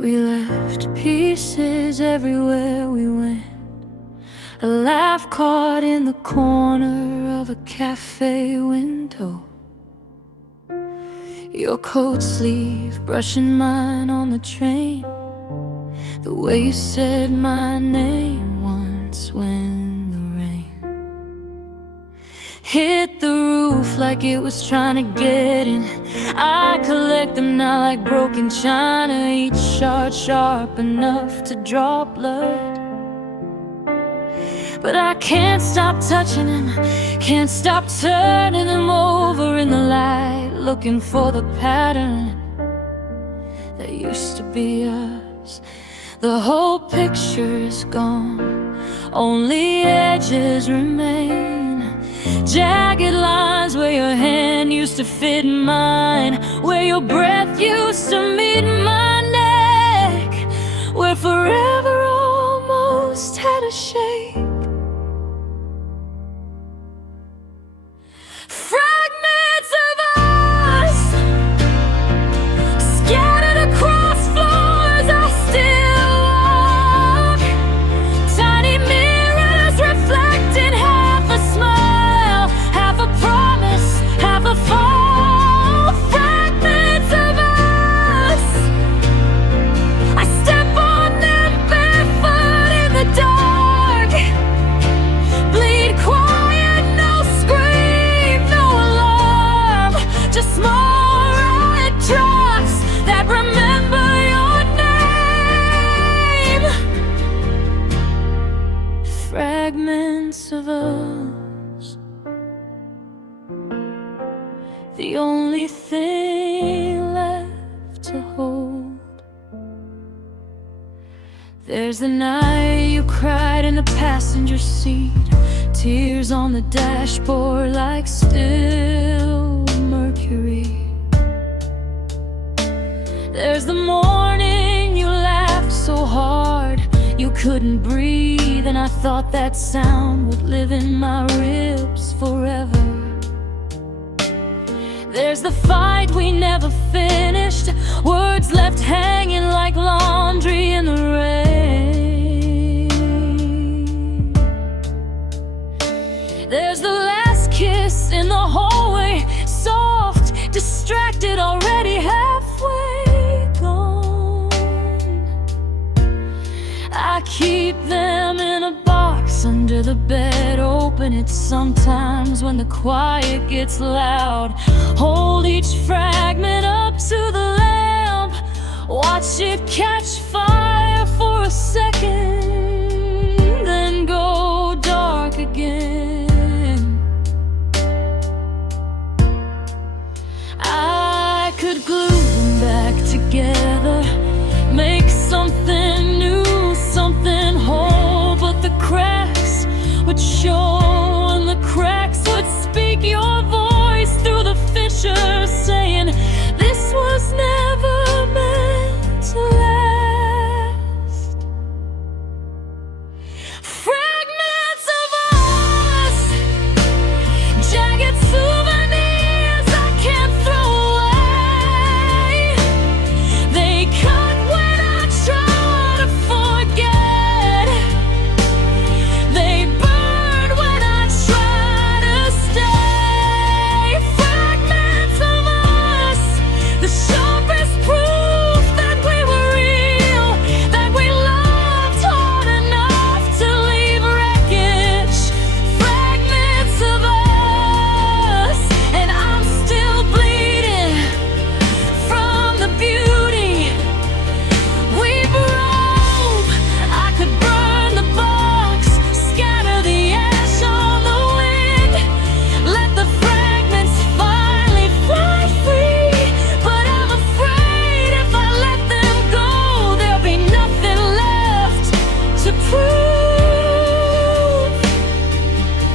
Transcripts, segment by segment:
We left pieces everywhere we went. A laugh caught in the corner of a cafe window. Your coat sleeve brushing mine on the train. The way you said my name once when the rain hit the roof like it was trying to get in. I collect them now like broken china, each shard sharp enough to draw blood. But I can't stop touching them, can't stop turning them over in the light, looking for the pattern that used to be us. The whole picture's gone, only edges remain. Jagged lines where your hand used to fit mine, where your breath used to meet my neck, where forever almost had a shape. Fragments of us scattered across floors I still walk. Tiny mirrors reflecting half a smile, half a promise, half a fall. Fragments of us, I step on them barefoot in the dark. Bleed quiet, no scream, no alarm, just small red drops that remember your name. Fragments of us, the only thing left to hold. There's the night you cried in the passenger seat, tears on the dashboard like still mercury. There's the morning you laughed so hard you couldn't breathe, and I thought that sound would live in my ribs forever. There's the fight we never finished, words left hanging like laundry in the rain. There's the last kiss in the hallway, soft, distracted, already halfway gone. I keep them in a box under the bed, open it sometimes when the quiet gets loud. Hold each fragment up to the lamp, watch it catch fire for a second, then go dark again. I could glue them back together, make something new, something whole, but the cracks would show, and the cracks would speak your voice through the fissures, saying this was never meant to last. Fragments of us, jagged souvenirs I can't throw away. They cut when I try to forget, they burn when I try to stay. Fragments of us, the sharpest proof that we were real, that we loved hard enough to leave wreckage. Fragments of us, and I'm still bleeding from the beauty we broke. I could burn the box, scatter the ash on the wind, let the fragments finally fly free. But I'm afraid if I let them go, there'll be nothing left to prove.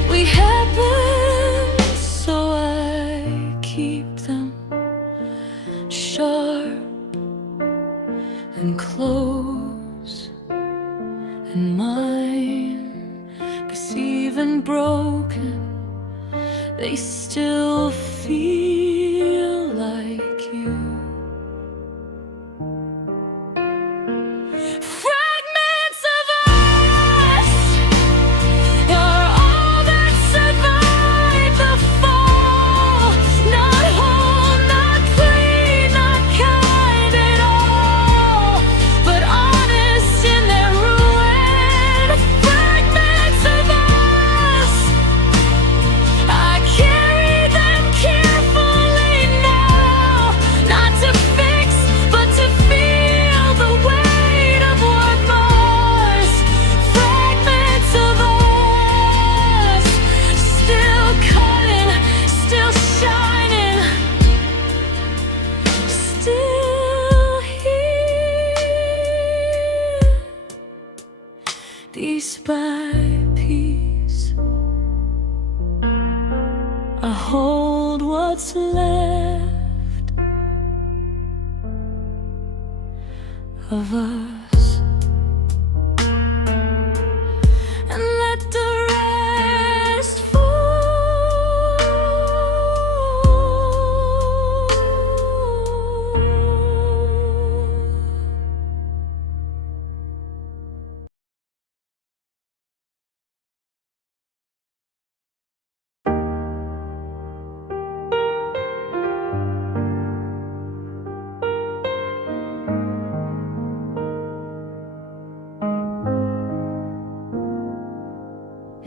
We happened, so I keep them sharp and close and mine, 'cause even broken, they still feel like you. I hold what's left of us, and let the rest fall.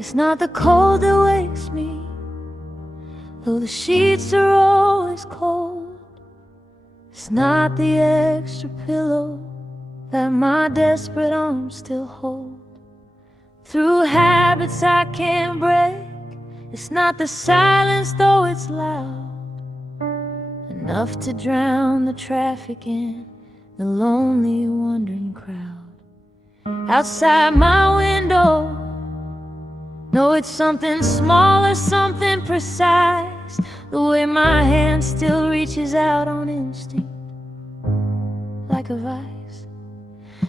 It's not the cold that wakes me, though the sheets are always cold. It's not the extra pillow that my desperate arms still hold. Through habits I can't break, it's not the silence, though it's loud, enough to drown the traffic in the lonely wandering crowd. Outside my window, no, it's something small or something precise, the way my hand still reaches out on instinct, like a vice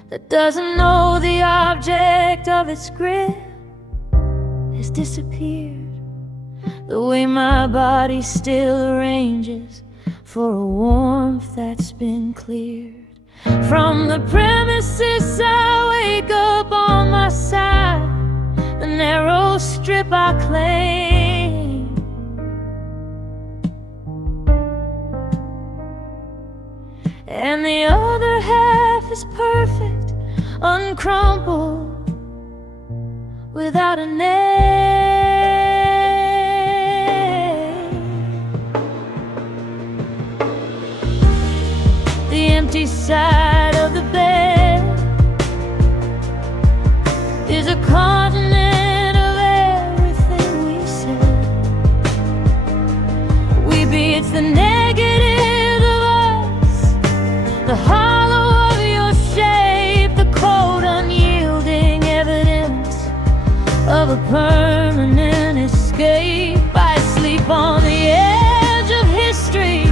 that doesn't know the object of its grip has disappeared, the way my body still arranges for a warmth that's been cleared. From the premises I wake up on my side, the narrow strip I claim, and the other half is perfect, uncrumpled, without a name. The empty side of the bed is a continent of everything we said. It's the negative of us, the hollow of your shape, the cold unyielding evidence of a permanent escape. I sleep on the edge of history,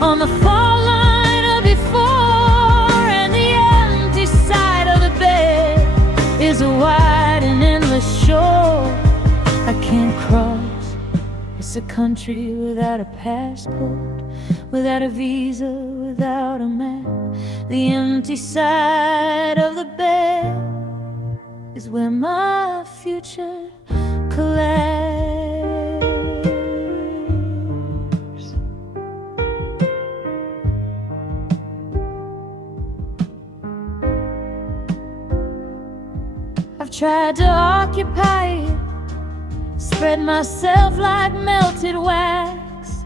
on the fall line of before, and the empty side of the bed is a wide and endless shore I can't cross. It's a country without a passport, without a visa, without a map. The empty side of the bed is where my future collapses. I've tried to occupy it, spread myself like melted wax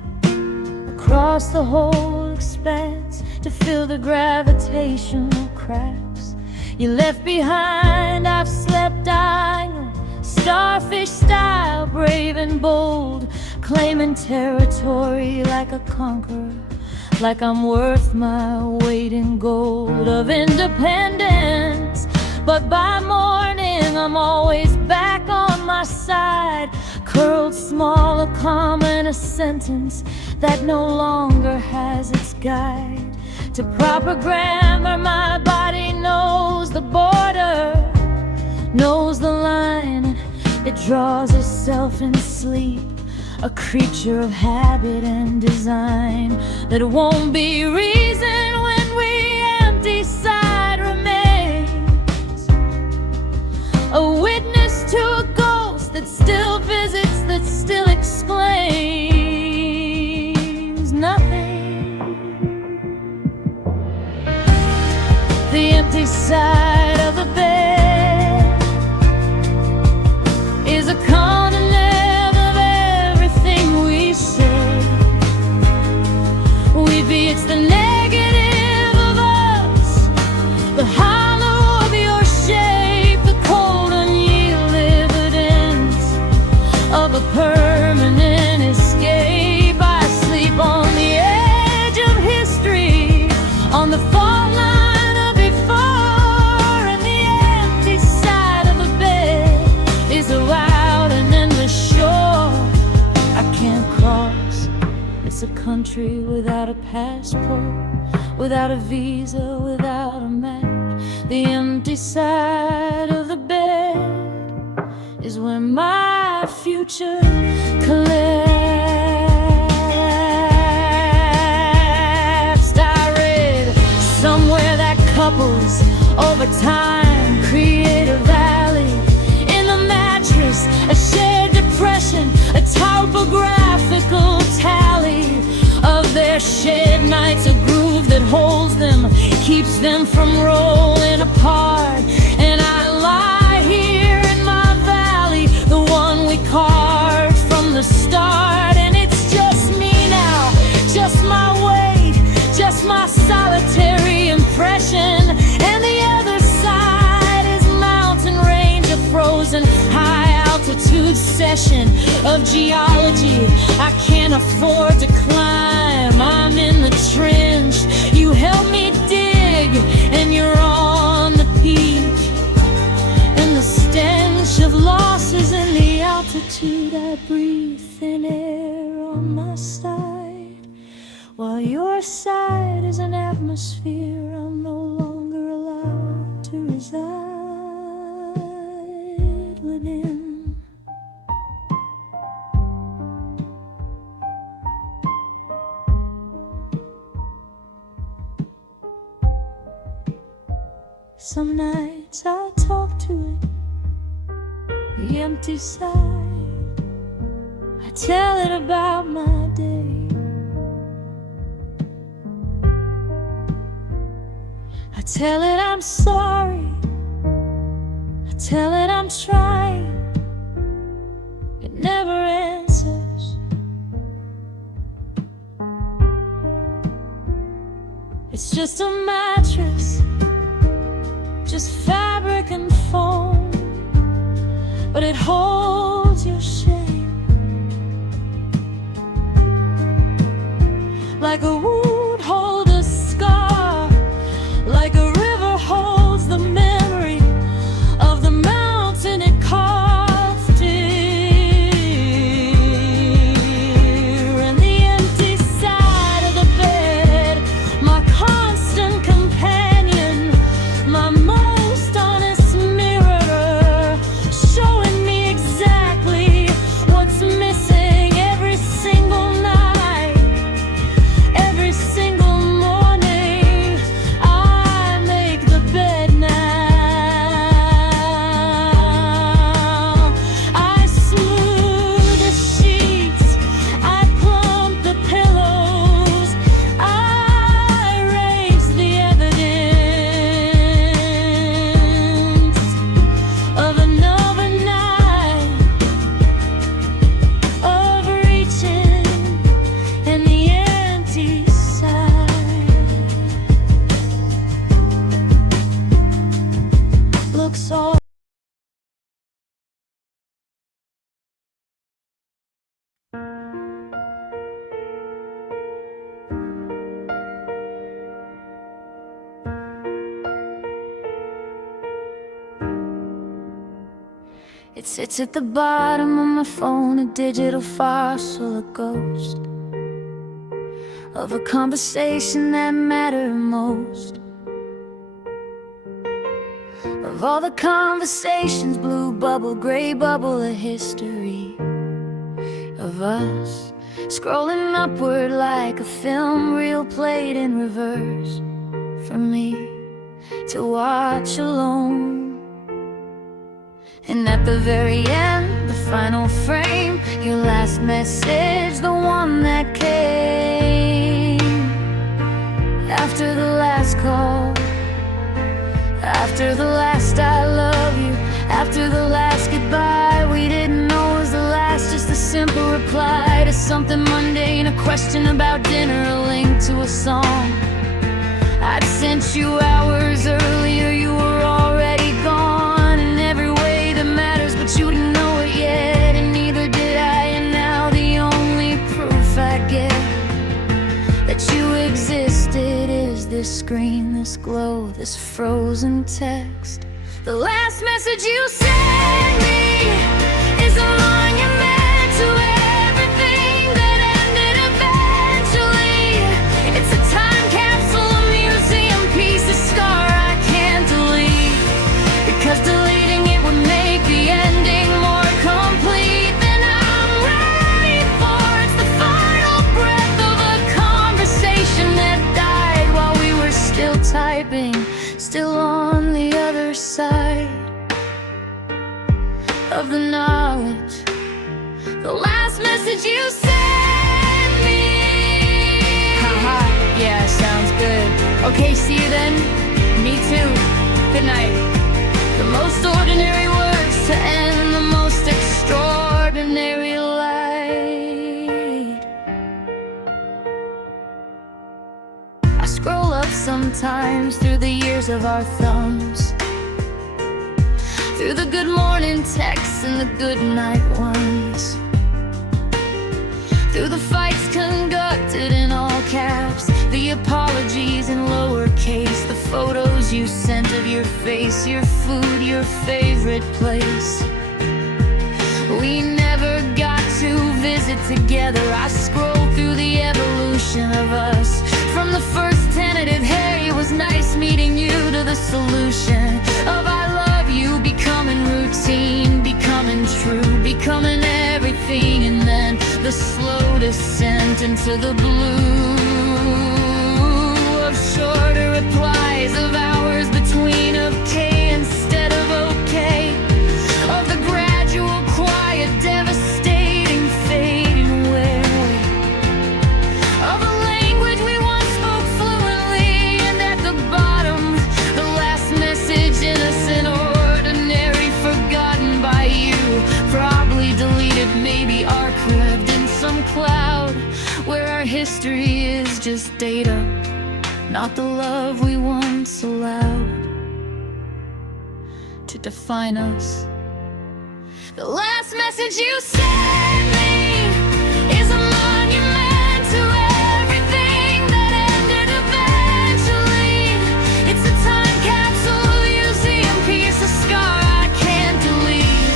across the whole expanse to fill the gravitational cracks you left behind. I've slept diagonal, starfish style, brave and bold, claiming territory like a conqueror, like I'm worth my weight in gold of independence. But by morning I'm always back on my side, curled small, a comma in a sentence that no longer has its guide. To proper grammar my body knows the border, knows the line, it draws itself in sleep, a creature of habit and design that won't be reason when we empty side remains, a witness to a ghost that still visits, that still explains nothing. The empty side of the bed is a continent of everything we say. It's the negative of us, the hollow of your shape, the cold unyielding evidence of a permanent escape. I sleep on the edge of history, on the fault line of before, country without a passport, without a visa, without a map. The empty side of the bed is where my future collapsed. I read somewhere that couples over time create a valley in the mattress, a shared depression, a topographical tally of their shared nights, a groove that holds them, keeps them from rolling apart. And I lie here in my valley, the one we carved from the start. And it's just me now, just my weight, just my solitary impression. And the other side is mountain range, a frozen high altitude session of geology I can't afford to climb. I'm in the trench, you help me dig, and you're on the peak. And the stench of loss is in the altitude. I breathe thin air on my side, while your side is an atmosphere I'm no longer allowed to reside within. Some nights I talk to it, the empty side. I tell it about my day. I tell it I'm sorry, I tell it I'm trying. It never answers. It's just a mattress, just fabric and foam, but it holds your shame like a wound holds a scar, like a river holds the memory of the mountain it carved here. And the empty side of the bed, my constant companion, my most honest mirror, showing me exactly what's missing every single night, every single morning. I make the bed now. I smooth the sheets, I plump the pillows, I erase the evidence of another night of reaching in the empty side. Looks all it sits at the bottom of my phone, a digital fossil, a ghost of a conversation that mattered most. Of all the conversations, blue bubble, gray bubble, a history of us scrolling upward like a film reel played in reverse for me to watch alone. And at the very end, the final frame, your last message, the one that came after the last call, after the last I love you, after the last goodbye we didn't know was the last. Just a simple reply to something mundane, a question about dinner, a link to a song I'd sent you hours earlier. You were already gone in every way that matters, but you didn't know it yet, and neither did I. And now the only proof I get that you existed is this screen, this glow, this frozen text. The last message you sent me is a monument to everything that ended eventually. of the knowledge, the last message you sent me. Haha, yeah, sounds good. Okay, see you then. Me too. Good night. The most ordinary words to end the most extraordinary light. I scroll up sometimes through the years of our thumbs, through the good morning texts and the good night ones, through the fights conducted in all caps, the apologies in lowercase, the photos you sent of your face, your food, your favorite place. We never got to visit together. I scroll through the evolution of us, from the first tentative "hey, it was nice meeting you" to the solution of "I love you" becoming routine, becoming true, becoming everything, and then the slow descent into the blue of shorter replies, of hours between, of K instead of okay, of the gradual quiet devastating fading away, of a language we once spoke fluently, and at the bottom, the last message, innocent, ordinary, forgotten by you, probably deleted, maybe archived in some cloud where our history is just data, not the love we once allowed to define us. The last message you sent me is a monument to everything that ended eventually. It's a time capsule, museum piece, a scar I can't delete,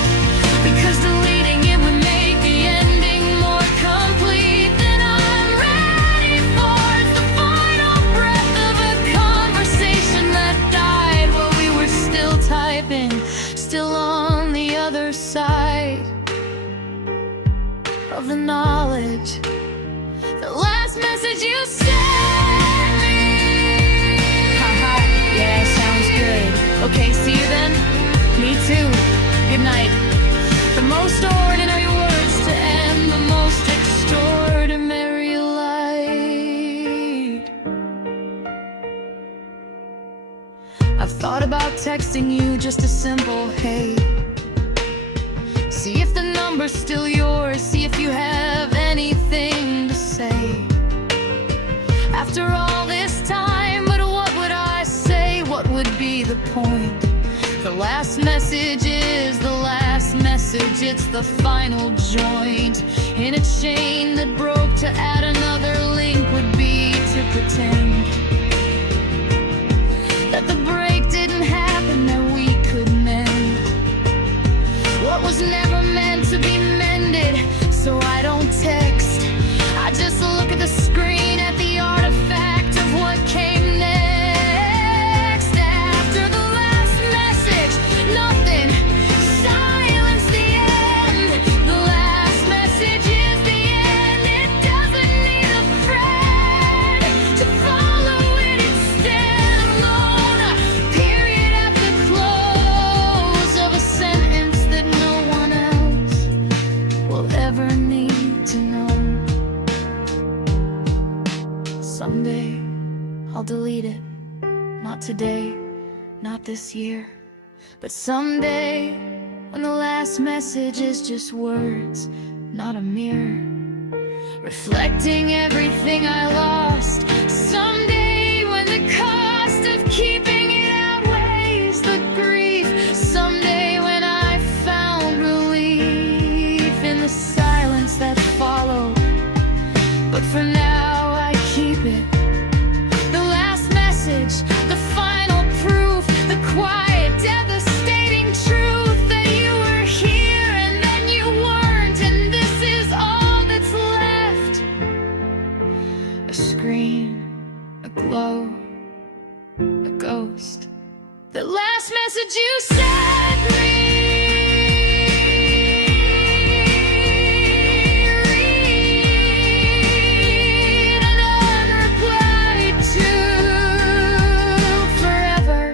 because deleting it would make the ending more complete than I'm ready for. It's the final breath of a conversation that died while we were still typing, still on the other side of the knowledge, the last message you sent me. Haha, yeah, sounds good. Okay, see you then. Me too. Good night. The most ordinary words to end the most extraordinary light. I've thought about texting you just a simple "hey", see if the number's still yours, see if you have anything to say. After all this time, but what would I say? What would be the point? The last message is the last message. It's the final joint in a chain that broke. To add another link would be to pretend that the break didn't happen, that we could mend what was never meant to be mended. So I don't text, I just look at the screen, at the artifact of what came next. After the last message, nothing, silence the end. The last message is the end. It doesn't need a friend to follow it instead, alone. A period at the close of a sentence that no one else will ever need to know. Someday I'll delete it, not today, not this year, but someday, when the last message is just words, not a mirror, reflecting everything I lost. Someday, when the cost of keeping it outweighs the grief. Someday, when I found relief in the silence that followed. But for now, I keep it. The last message, the final proof, the quiet, devastating truth that you were here and then you weren't, and this is all that's left. A screen, a glow, a ghost. The last message you sent me. Read and unreplied to forever.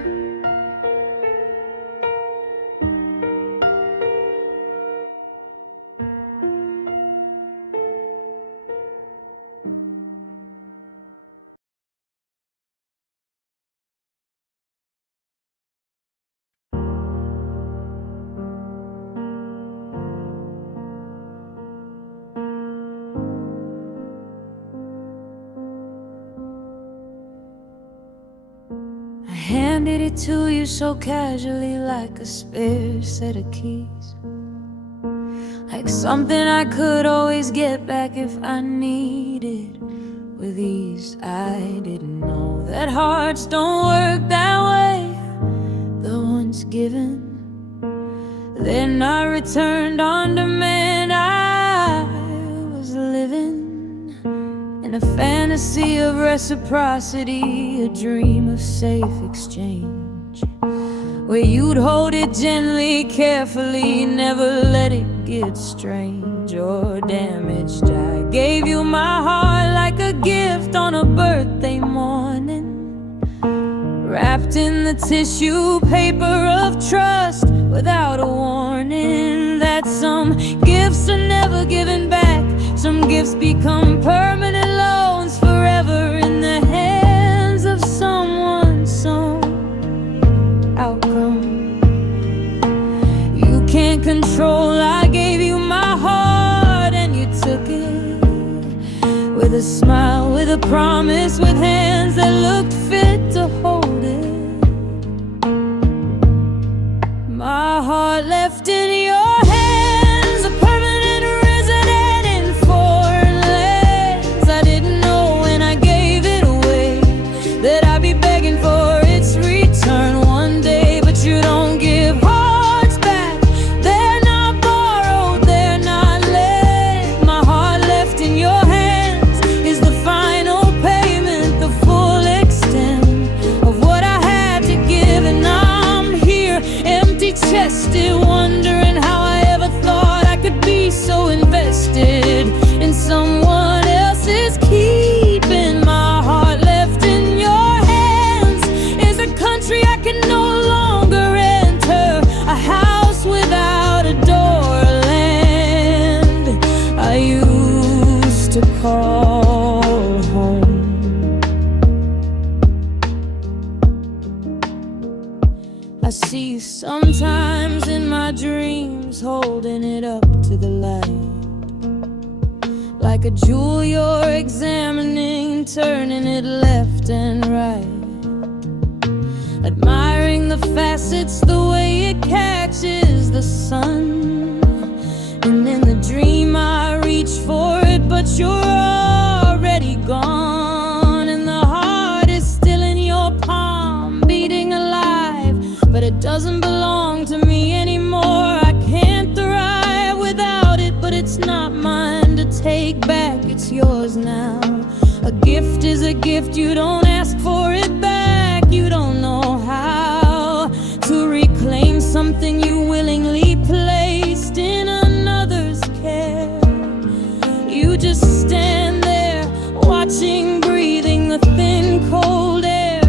handed it to you so casually, like a spare set of keys, like something I could always get back if I needed with ease. I didn't know that hearts don't work that way. The ones given, they're not returned on demand. I was living in a fantasy of reciprocity, a dream of safe exchange, where you'd hold it gently, carefully, never let it get strange or damaged. I gave you my heart like a gift on a birthday morning, wrapped in the tissue paper of trust without a warning that some gifts are never given back. Some gifts become permanent loans, forever in the hands of someone. Some outcome you can't control. I gave you my heart and you took it, with a smile, with a promise, with hands that looked fit to hold it. My heart left in your hands, a permanent resident in foreign lands. I didn't know when I gave it away that I'd be begging for its return one day. But you don't give hearts back, they're not borrowed, they're not lent. My heart left in your hands is the final payment, the full extent of what I had to give. And I'm here, empty-chested, wondering how I ever thought I could be so invested in someone else's keeping. My heart left in your hands is a country I can no longer enter, a house without a door, a land I used to call home. I see you sometimes in my dreams, holding it up to the light, like a jewel you're examining, turning it left and right, admiring the facets, the way it catches the sun. And in the dream I reach for it, but you're already gone. And the heart is still in your palm, beating alive, but it doesn't belong to me anymore. I can't thrive without it, but it's not mine to take back, it's yours now. A gift is a gift, you don't ask for it back. You don't know how to reclaim something you willingly placed in another's care. You just stand there, watching, breathing the thin cold air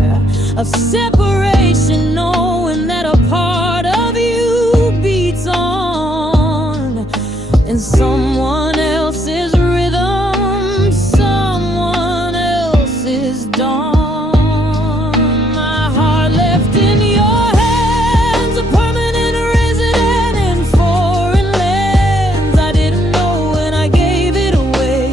of separation, knowing that a part of you beats on in someone else's rhythm, someone else's dawn. My heart left in your hands, a permanent resident in foreign lands. I didn't know when I gave it away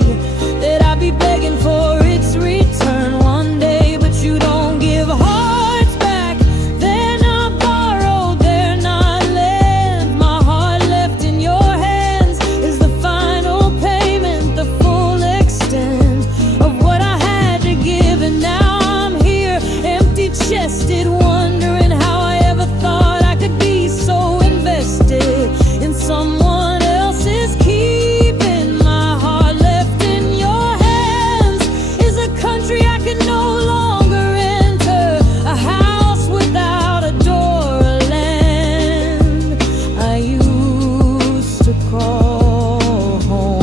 that I'd be begging for its return one day. But you don't give hearts back, they're not borrowed, they're not lent. My heart left in your hands is the final payment, the full extent of what I had to give. And now I'm here, empty-chested, wondering how I ever thought I could be so invested in someone else's keeping. My heart left in your hands is a country I can no longer enter, a house without a door, a land I used to call home.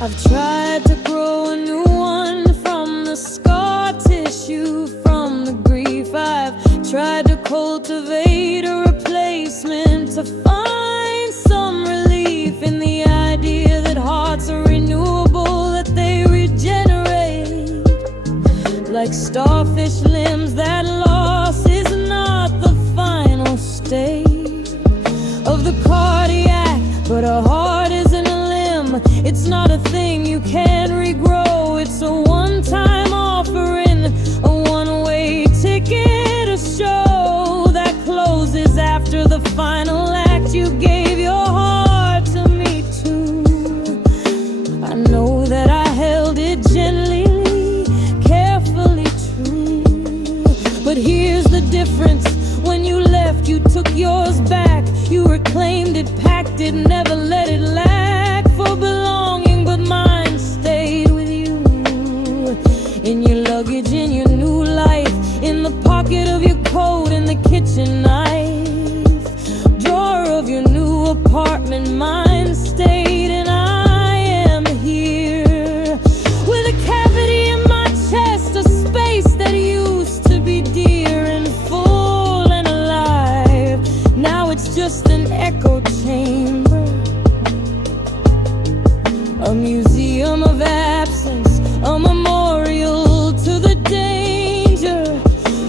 I've tried to grow a new one from the scar tissue, from the grief. I've tried to cultivate a replacement, to find some relief in the idea that hearts are renewable, that they regenerate like starfish limbs. That loss is not the final state of the cardiac, but a heart isn't a limb. It's not a thing you can regrow. It's a one-time offering, a one final act, you gave your heart to me too. I know that I held it gently, carefully true. But here's the difference: when you left, you took yours back. You reclaimed it, packed it, never let it lack for belonging, but mine stayed with you. In your luggage, in your new life, in the pocket of your coat, in the kitchen knife, drawer of your new apartment, mine stayed. And I am here with a cavity in my chest, a space that used to be dear and full and alive. Now it's just an echo chamber, a museum of absence, a memorial to the danger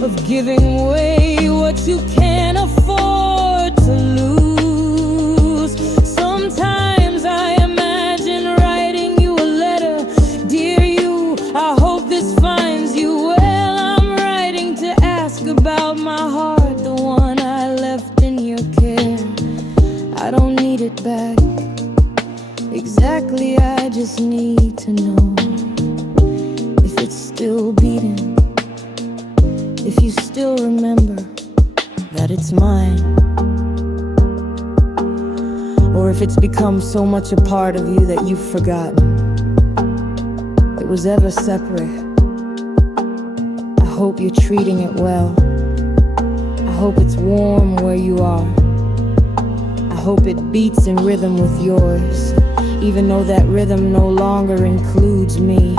of giving away what you can't afford to lose. Sometimes I imagine writing you a letter: dear you, I hope this finds you well. I'm writing to ask about my heart, the one I left in your care. I don't need it back exactly, I just need to know if it's still beating, if you still remember that it's mine, or if it's become so much a part of you that you've forgotten it was ever separate. I hope you're treating it well. I hope it's warm where you are. I hope it beats in rhythm with yours, even though that rhythm no longer includes me.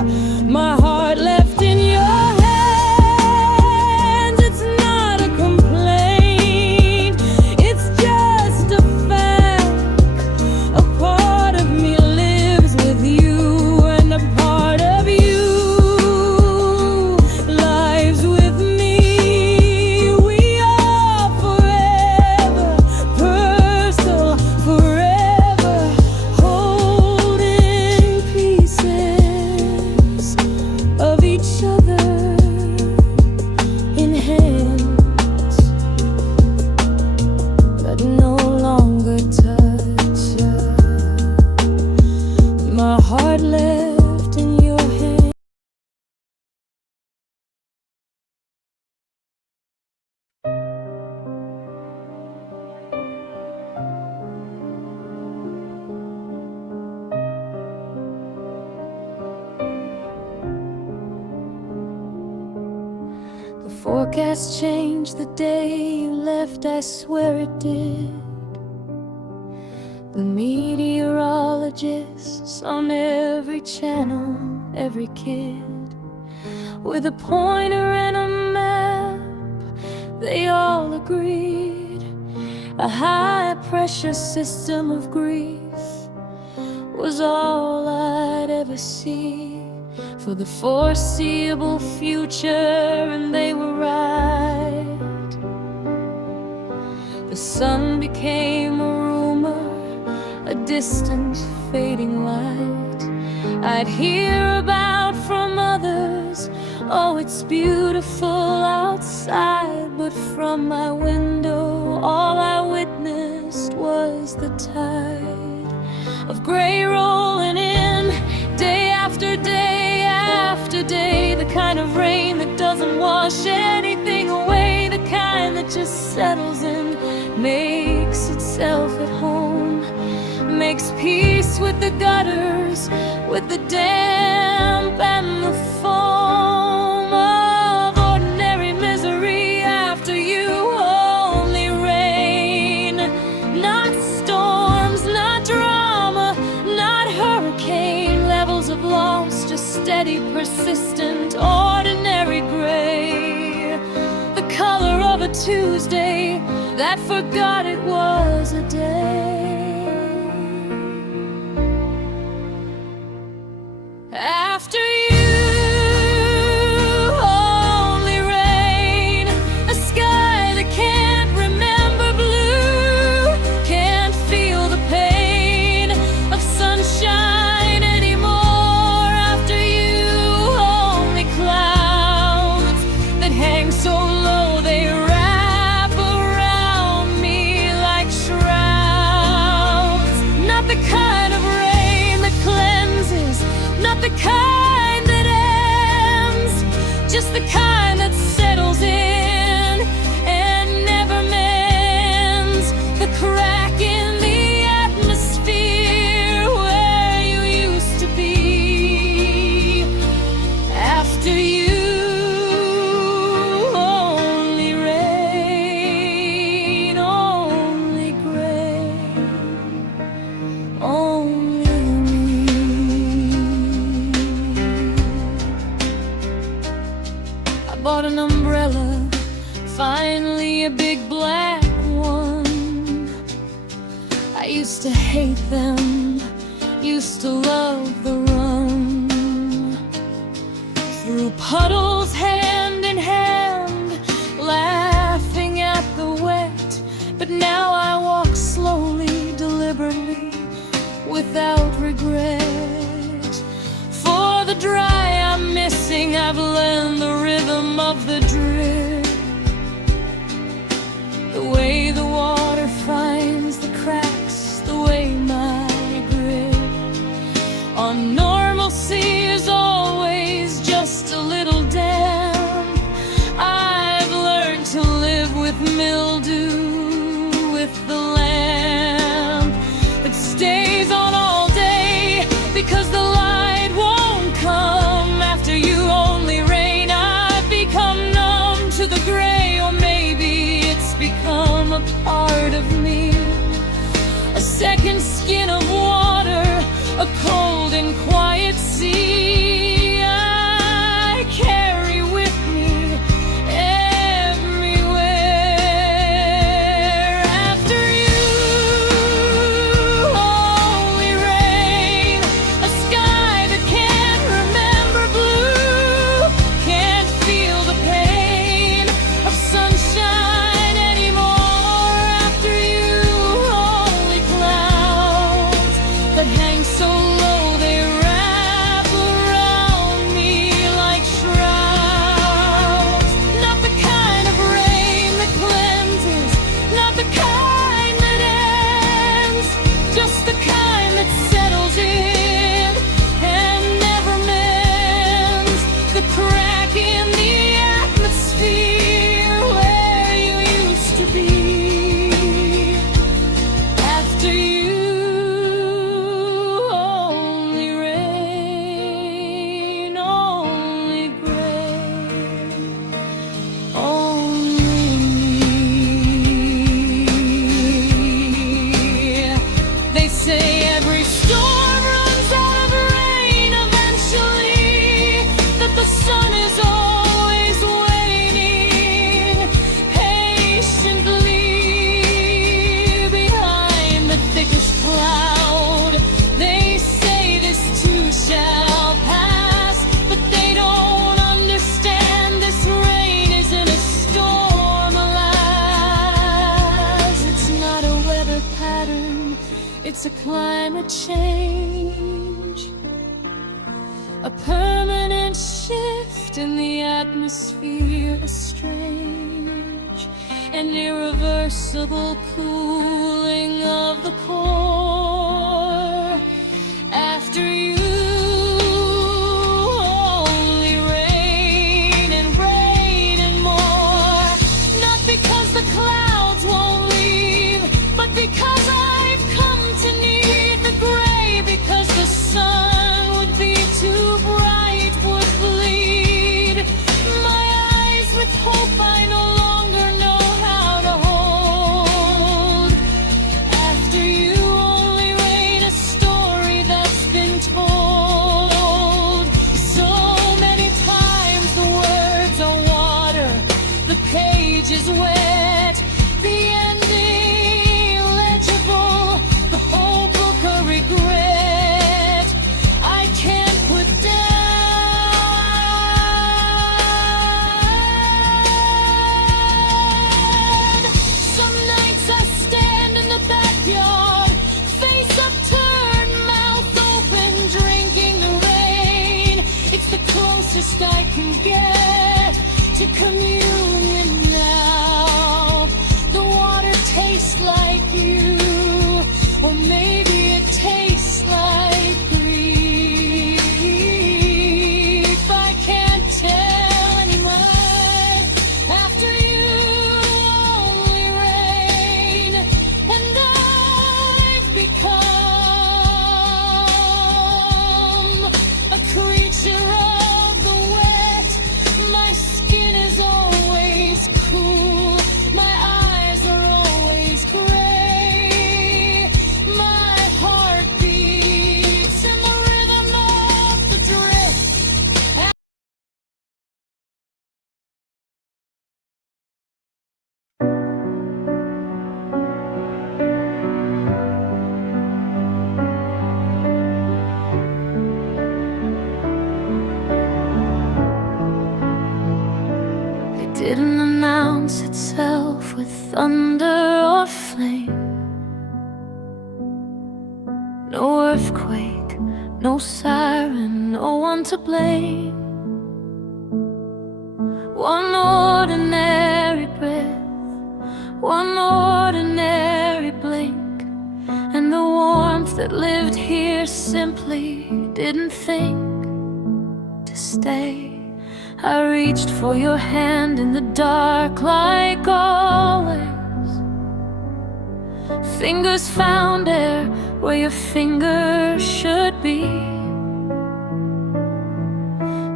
My heart left in your hands, it's not a complaint, it's just a fact. A part of me lives with you, and a part of you lives with me. We are forever personal, forever holding pieces of each other in hands that no longer touch us. My heart left in your hands. The forecast changed the day you left, I swear it did. The meteorologists on every channel, every kid with a pointer and a map, they all agreed a high-pressure system of grief was all I'd ever see for the foreseeable future, and they were right. The sun became a rumor, a distant fading light I'd hear about from others. Oh, it's beautiful outside, but from my window all I witnessed was the tide of gray rolling in, day after day after day. The kind of rain that doesn't wash anything away, the kind that just settles in, makes itself at home, makes peace with the gutters, with the damp and the foam of ordinary misery. After you, only rain, not storms, not drama, not hurricane levels of loss, just steady, persistent, ordinary gray. The color of a Tuesday that forgot it was a day. After you, only rain, a sky that can't remember blue, can't feel the pain of sunshine anymore. After you, only clouds that hang so low they wrap around me like the kind that ends, just the kind that settles in and never mends the crack in the atmosphere where you used to be. After you, only rain, only gray, only me. I bought an umbrella, finally a big black one. I used to hate them, used to love the run. Through puddles hand in hand, laughing at the wet. But now I walk slowly, deliberately, without regret. For the dry I'm missing, I've learned the rhythm of the drip. The way the water finds the cracks, the way my grip on normalcy is always just a little damp. I've learned to live with mildew, with the lamp that stays on all day because the light won't come. After you, only rain. I've become numb to the gray, or maybe it's become a part of me, a second skin of water, a cold and quiet sea I carry with me everywhere. After you, only rain, a sky that can't remember blue, can't feel the pain of sunshine anymore. After you, only clouds that hang so low they wrap around me like shrouds. Not the kind of rain that cleanses, not the kind that ends, just the kind that settles in and never mends the crack in the atmosphere where you used to be. After you, only rain, only gray, only me. They say every storm runs out of rain eventually, that the sun is always waiting patiently behind the thickest cloud. They say this too shall pass, but they don't understand this rain isn't a storm, alas. It's not a weather pattern, it's a climate change, a permanent shift in the atmosphere, a strange and irreversible cooling of the core. After you, only rain and more. Not because the clouds won't leave, but because I've come to need the gray, because the sun would be too bright, would bleed my eyes with hope I no longer know how to hold. After you, only rain, a story that's been told so many times. The words are water, the page is wet, the ending legible, the whole book a regret I can't put down. Some nights I stand in the backyard, face upturned, mouth open, drinking the rain. It's the closest I can get to communion now. The water tastes like you, or maybe it tastes like grief. thunder or flame. No earthquake, no siren, no one to blame. One ordinary breath, one ordinary blink, and the warmth that lived here simply didn't think to stay. I reached for your hand in the dark like always. Fingers found air where your fingers should be.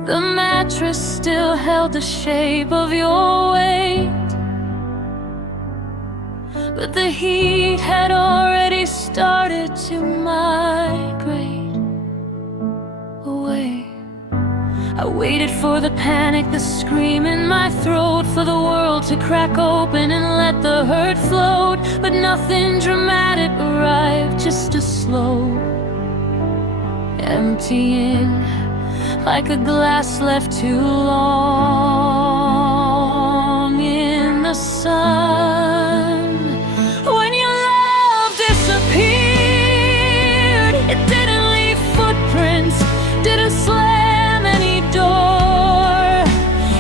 The mattress still held the shape of your weight, but the heat had already started to migrate away. I waited for the panic, the scream in my throat, for the world to crack open and let the hurt float. But nothing dramatic arrived, just a slow emptying, like a glass left too long in the sun. When your love disappeared, it didn't leave footprints, didn't slam any door.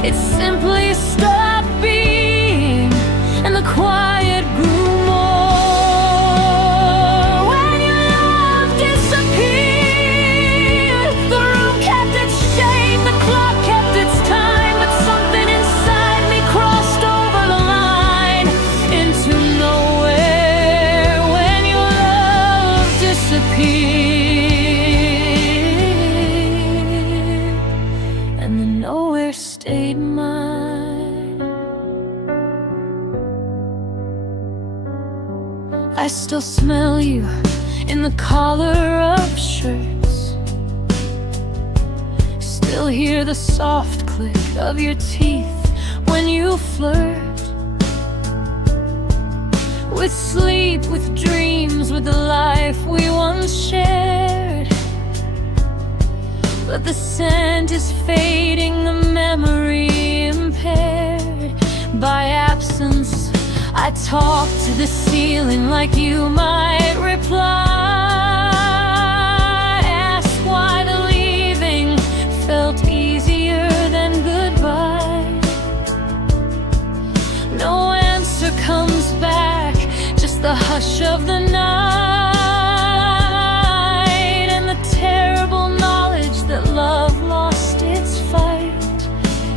It simply stopped being, and the quiet grew more. When your love disappeared, the room kept its shape, the clock kept its time, but something inside me crossed over the line into nowhere. When your love disappeared, and the nowhere stayed mine. I still smell you in the collar of shirts, still hear the soft click of your teeth when you flirt. With sleep, with dreams, with the life we once shared. But the scent is fading, the memory impaired by absence. I talk to the ceiling like you might reply. Ask why the leaving felt easier than goodbye. No answer comes back, just the hush of the night, and the terrible knowledge that love lost its fight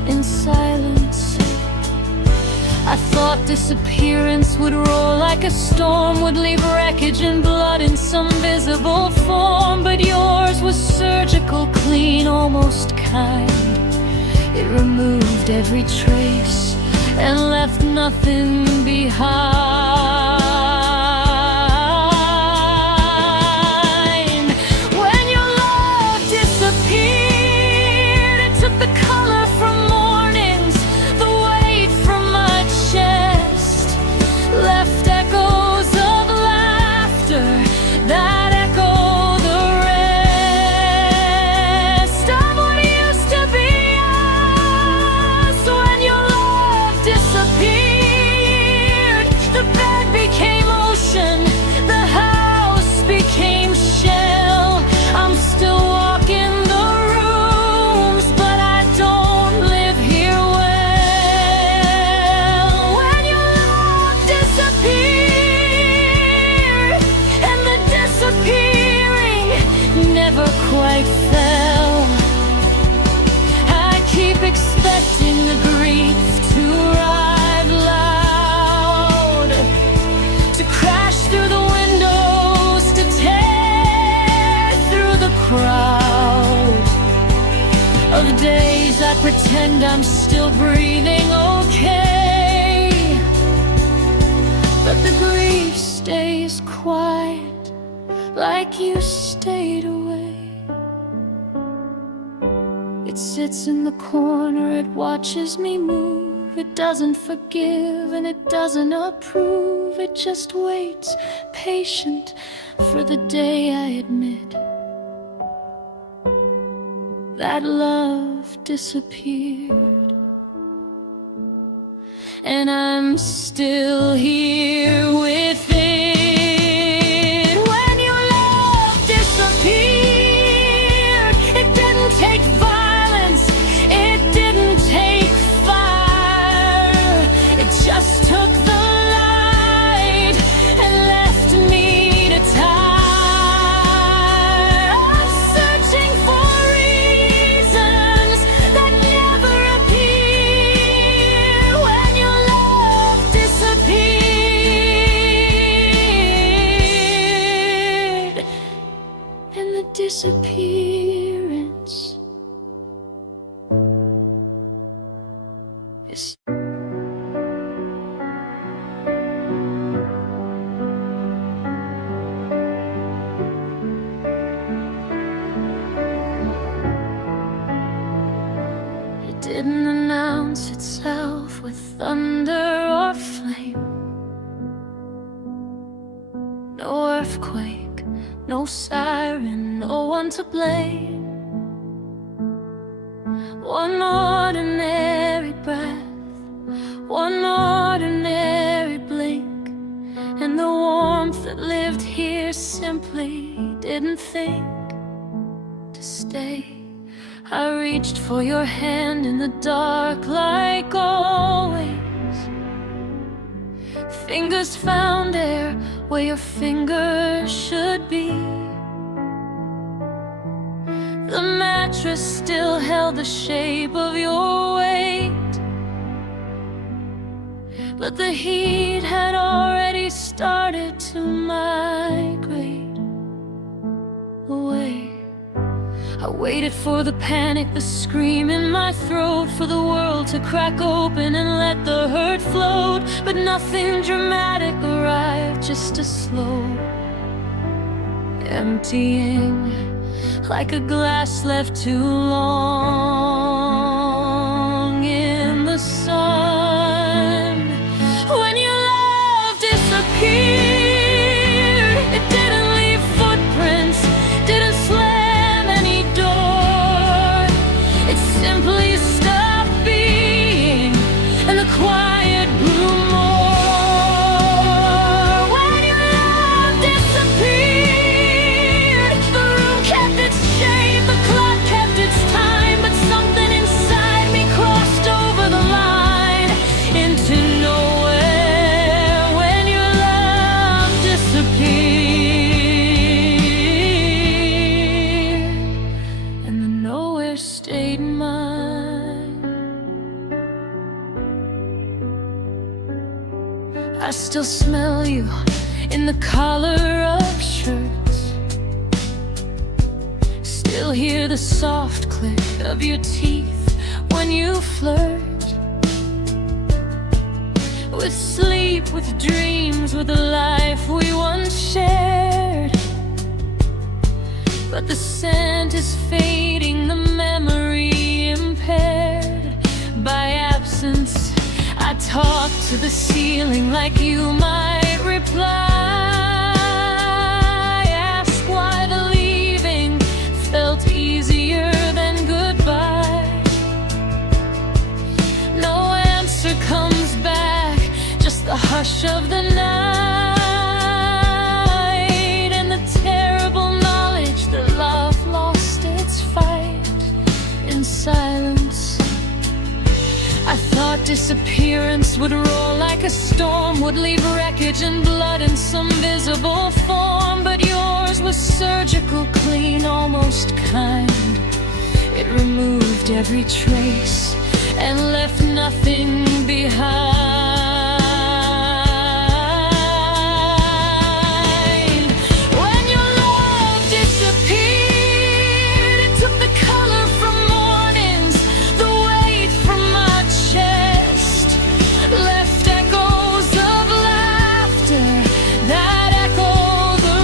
in silence. I thought disappearance would roar like a storm, would leave wreckage and blood in some visible form. But yours was surgical, clean, almost kind. It removed every trace and left nothing behind. When your love disappeared, it took the color from mornings, the weight from my chest, left echoes of laughter that echo the rest of what used to be us. When your love disappeared, the bed became ocean, the house became shell. I'm still walking the rooms, but I don't live here well. When your love disappeared, and the disappearing never quite fell, I keep expecting the grief to arrive loud, to crash through the windows, to tear through the crowd of days I pretend I'm still breathing okay. But the grief stays quiet, like you stayed away. It sits in the corner, it watches me move. It doesn't forgive and it doesn't approve. It just waits, patient, for the day I admit that love disappeared. and I'm still here with it. When your love disappeared, it didn't take violence, it didn't take fire, it just took the light and left me to tire of searching for reasons that never appear. When your love disappeared, and the disappearance is didn't announce itself with thunder or flame. No earthquake, no siren, no one to blame. One ordinary breath, one ordinary blink, and the warmth that lived here simply didn't think to stay. I reached for your hand in the dark like always. Fingers found air where your fingers should be. The mattress still held the shape of your weight, but the heat had already started to migrate away. I waited for the panic, the scream in my throat, for the world to crack open and let the hurt float. But nothing dramatic arrived, just a slow emptying, like a glass left too long in the sun. When your love disappeared, it didn't leave footprints, didn't slam any door. It simply stopped being, and the quiet grew more. When your love disappeared, the room kept its shape, the clock kept its time, but something inside me crossed over the line into nowhere. When your love disappeared, and the nowhere stayed mine. I still smell you in the collar of shirts, still hear the soft click of your teeth when you flirt. With sleep, with dreams, with the life we once shared. But the scent is fading, the memory impaired by absence. I talk to the ceiling like you might reply. Ask why the leaving felt easier than goodbye. No answer comes back, just the hush of the night, and the terrible knowledge that love lost its fight in silence. I thought disappearance would roll like a storm, would leave wreckage and blood in some visible form. But yours was surgical, clean, almost kind. It removed every trace and left nothing behind. When your love disappeared, it took the color from mornings, the weight from my chest, left echoes of laughter that echo the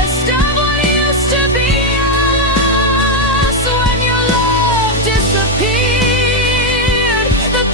rest of what used to be us. When your love disappeared, the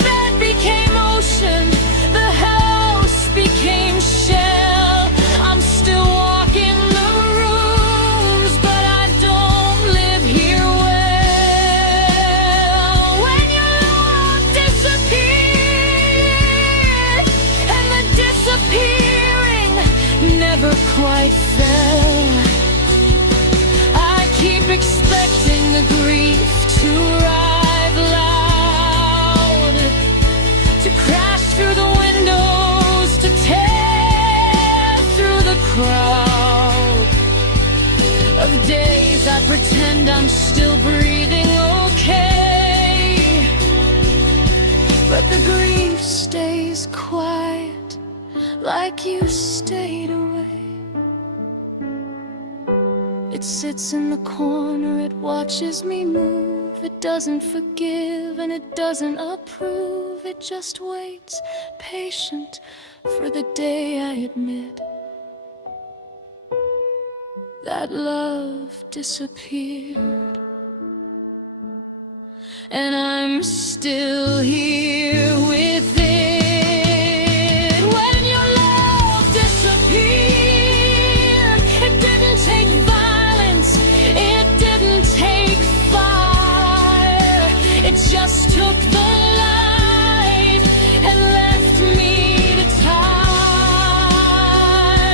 days I pretend I'm still breathing okay, but the grief stays quiet, like you stayed away. It sits in the corner, it watches me move. It doesn't forgive and it doesn't approve. It just waits, patient, for the day I admit that love disappeared. And I'm still here with it. When your love disappeared, it didn't take violence, it didn't take fire. It just took the light and left me to die.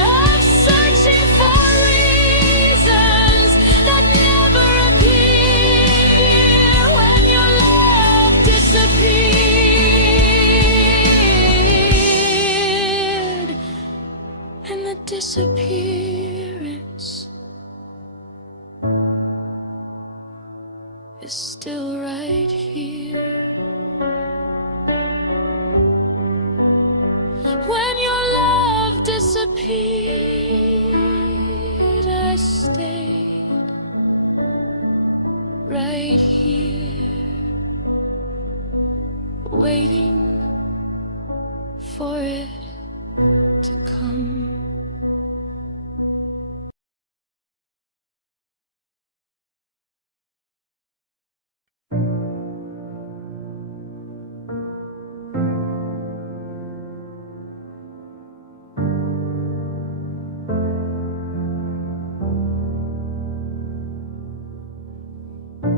I'm searching for reasons that never appear. When your love disappeared, and the disappearance is still right here. When your love disappeared, I stayed right here, waiting for it to come.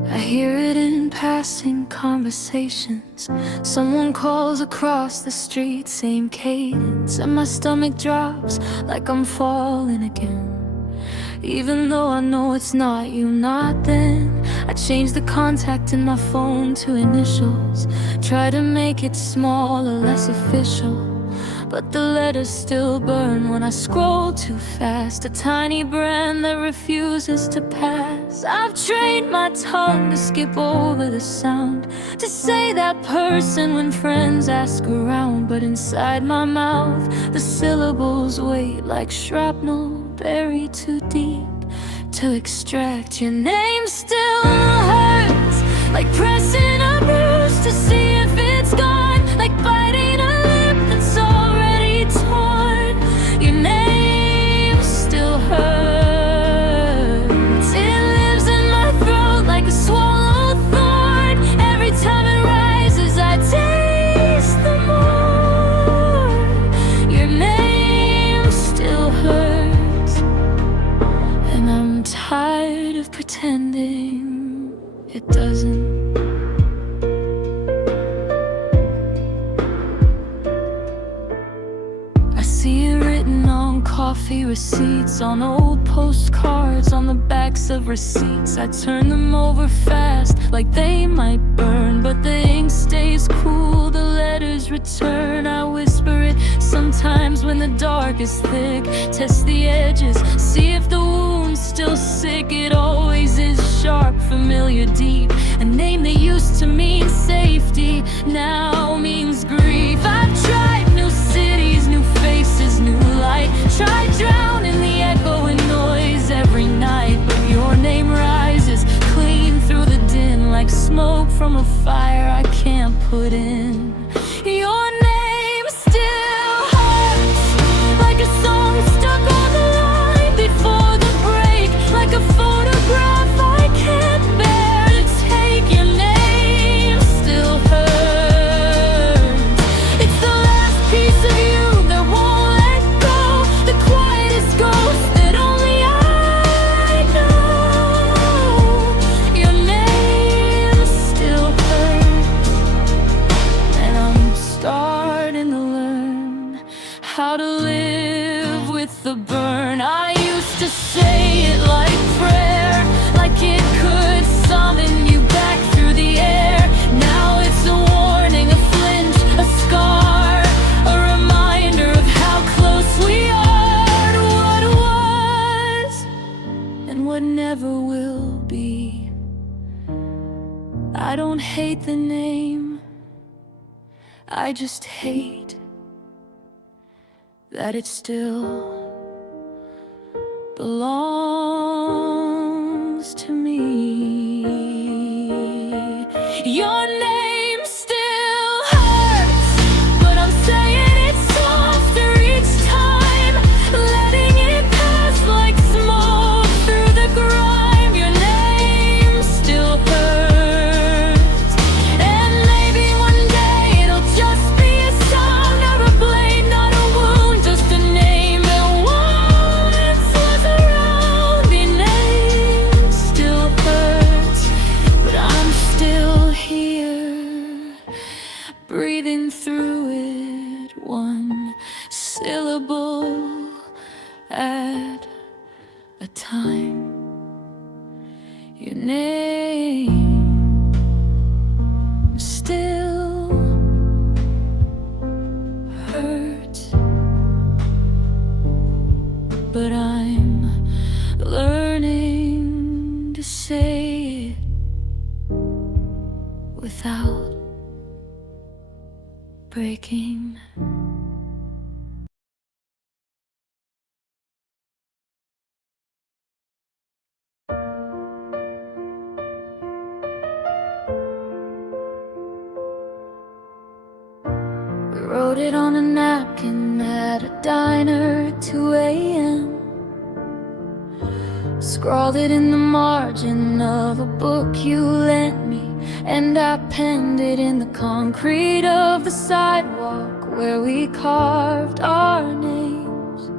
I hear it in passing conversations. Someone calls across the street, same cadence, and my stomach drops like I'm falling again. Even though I know it's not you, not then. I change the contact in my phone to initials, try to make it smaller, less official, but the letters still burn when I scroll too fast. A tiny brand that refuses to pass. I've trained my tongue to skip over the sound, to say that person when friends ask around. But inside my mouth, the syllables wait like shrapnel buried too deep to extract. Your name still hurts, like pressing a bruise to see if it's gone, like biting a lip that's already torn. Your name still hurts. It lives in my throat like a swallowed thorn. Every time it rises, I taste the more. Your name still hurts, and I'm tired of pretending it doesn't. I see it written on coffee receipts, on old postcards, on the backs of receipts. I turn them over fast, like they might burn, but the ink stays cool, the letters return. I whisper it sometimes when the dark is thick, test the edges, see if the wound's still sick. It always is sharp, familiar, deep. A name that used to mean safety now means grief. I've tried new cities, new faces, new light, tried drowning the echo in noise every night, but your name rises clean through the din, like smoke from a fire I can't put in. Your name still hurts, like a song stuck on the line before the break, like a photograph I can't bear to take. Your name still hurts. It's the last piece of you that won't let go, the quietest ghost that only I know. Your name still hurts. and what never will be. I don't hate the name, I just hate that it still belongs to me. Your name still hurts, but I'm saying it softer each time, letting it pass like smoke through the grime. Your name still hurts, and maybe one day it'll just be a song, not a blade, not a wound, just a name that once was around. Your name still hurts, but I'm still here, breathing through it, one syllable at a time. Your name still hurts, but I'm learning to say it without breaking. We wrote it on a napkin at a diner at 2 a.m. Scrawled it in the margin of a book you lent me, and I penned it in the concrete of the sidewalk where we carved our names.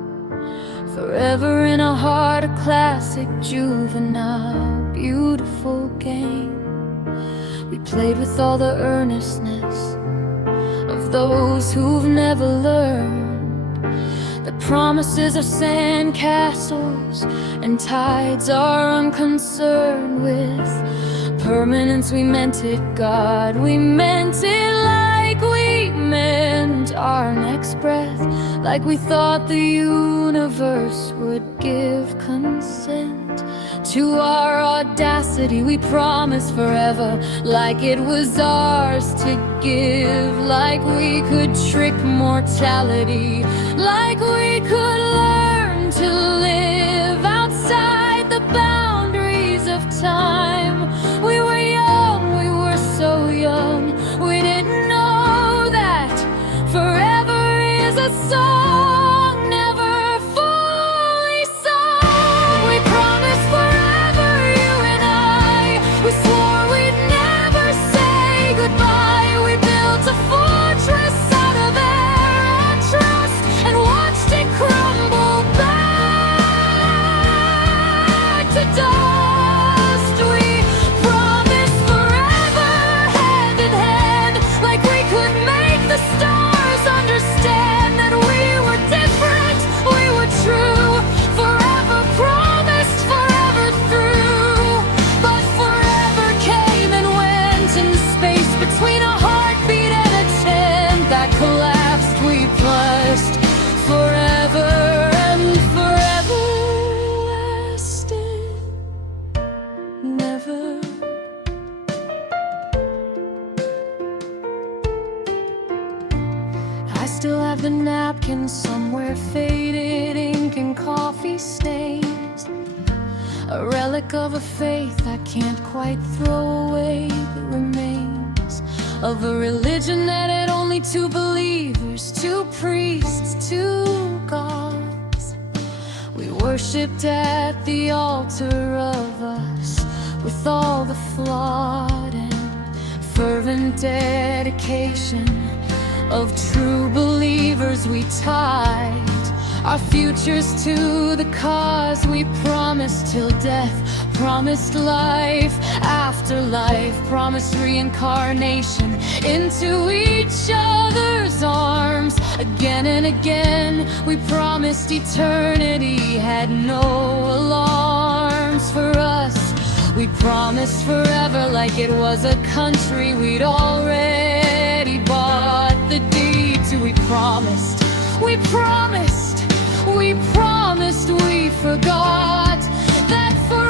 Forever in a heart, a classic, juvenile, beautiful game. We played with all the earnestness of those who've never learned that promises are sand castles and tides are unconcerned with permanence. We meant it, God, we meant it like we meant our next breath, like we thought the universe would give consent to our audacity. We promised forever, like it was ours to give, like we could trick mortality, like we could learn to live outside the boundaries of time. We were young, we were so young, we didn't know that forever is a song never fully sung. We promised forever, you and I, we swore we'd never say goodbye. We built a fortress out of air and trust and watched it crumble back to dust. We promised forever, hand in hand, like we could make the stars understand that we were different, we were true. Forever promised, forever through. But forever came and went in space between a heartbeat and a tent that collapsed. We pledged forever, and forever lasted never. I still have the napkin somewhere, faded ink and coffee stains, a relic of a faith I can't quite throw away, that remains of a religion that had only 2 believers, 2 priests, 2 gods. We worshipped at the altar of us, with all the flawed and fervent dedication of true believers. We tied our futures to the cause. We promised till death, promised life after life, promised reincarnation into each other's arms. Again and again we promised eternity had no alarms for us. We promised forever, like it was a country we'd already bought the deed to. We promised, we promised, we promised, we forgot that forever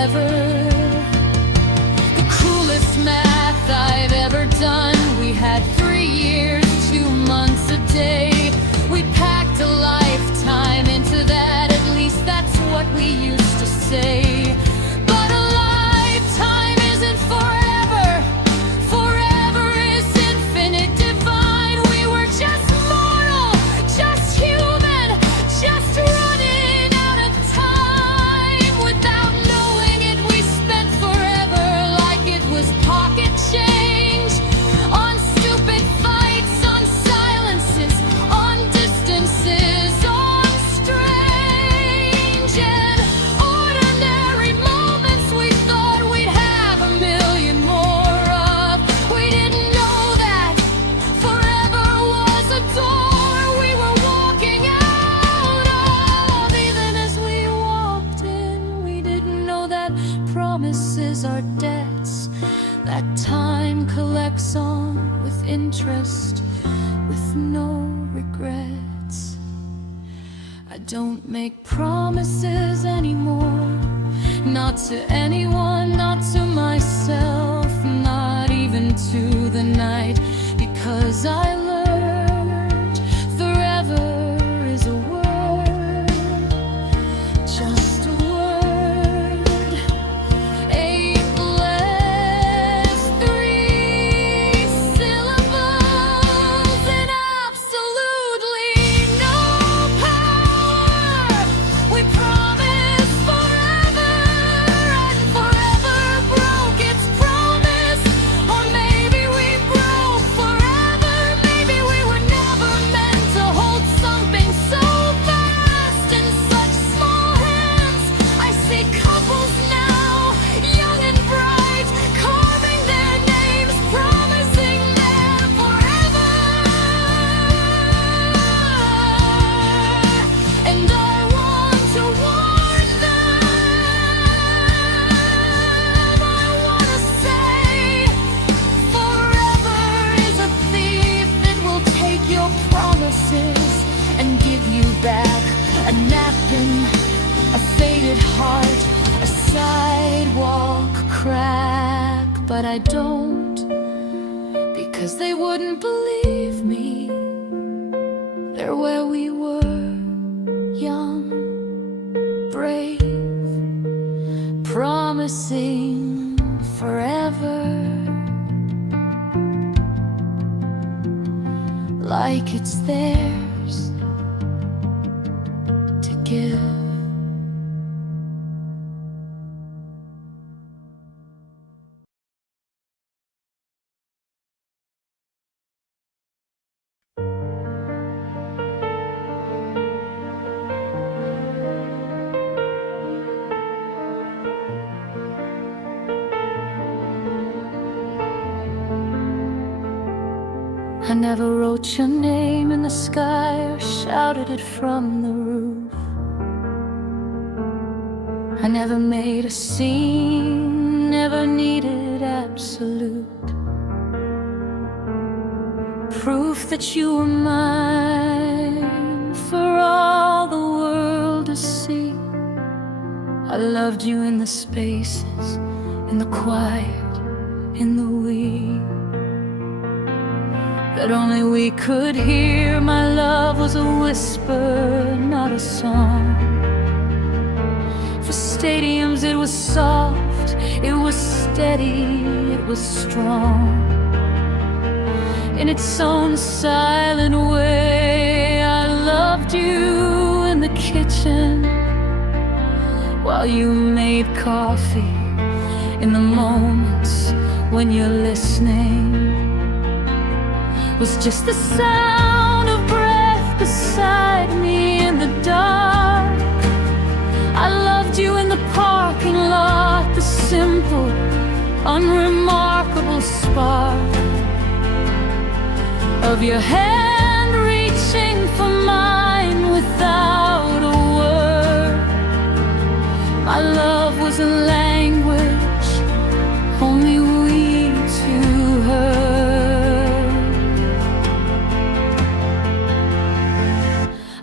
forever. The coolest math I've ever done. We had 3 years, 2 months a day. We packed a lifetime into that, at least that's what we used to say. But a lifetime isn't forever. Forever is infinite, divine. We were just mortal, just human, just running out of time. Without knowing it, we spent forever like it was pocket change. On stupid fights, on silences, on distances, on strange and ordinary moments we thought we'd have a million more of. We didn't know that forever was a door we were walking out of. Even as we walked in, we didn't know that promises are debts that time collects on with interest, with no regrets. I don't make promises anymore, not to anyone, not to myself, not even to the night, because I learned forever is a word, just a word. 8 less 3 syllables and absolutely no power. We promised forever, and forever broke its promise. Or maybe we broke forever. Maybe we were never meant to hold something so vast in such small hands. I see couples now, young and bright, carving their names, promising them forever. And I want to warn them. I want to say, forever is a thief that will take your promises and give you back a napkin, a faded heart, a sidewalk crack. But I don't, because they wouldn't believe me. They're where we were, young, brave, promising forever, like it's theirs to give. I never wrote your name in the sky or shouted it from the roof. I never made a scene, never needed absolute proof that you were mine for all the world to see. I loved you in the spaces, in the quiet, in the we, that only we could hear. My love was a whisper, not a song. For stadiums it was soft, it was steady, it was strong. In its own silent way, I loved you in the kitchen while you made coffee, in the moments when you're listening. Was just the sound of breath beside me in the dark. I loved you in the parking lot, the simple, unremarkable spark of your hand reaching for mine without a word. My love was a language only we two heard.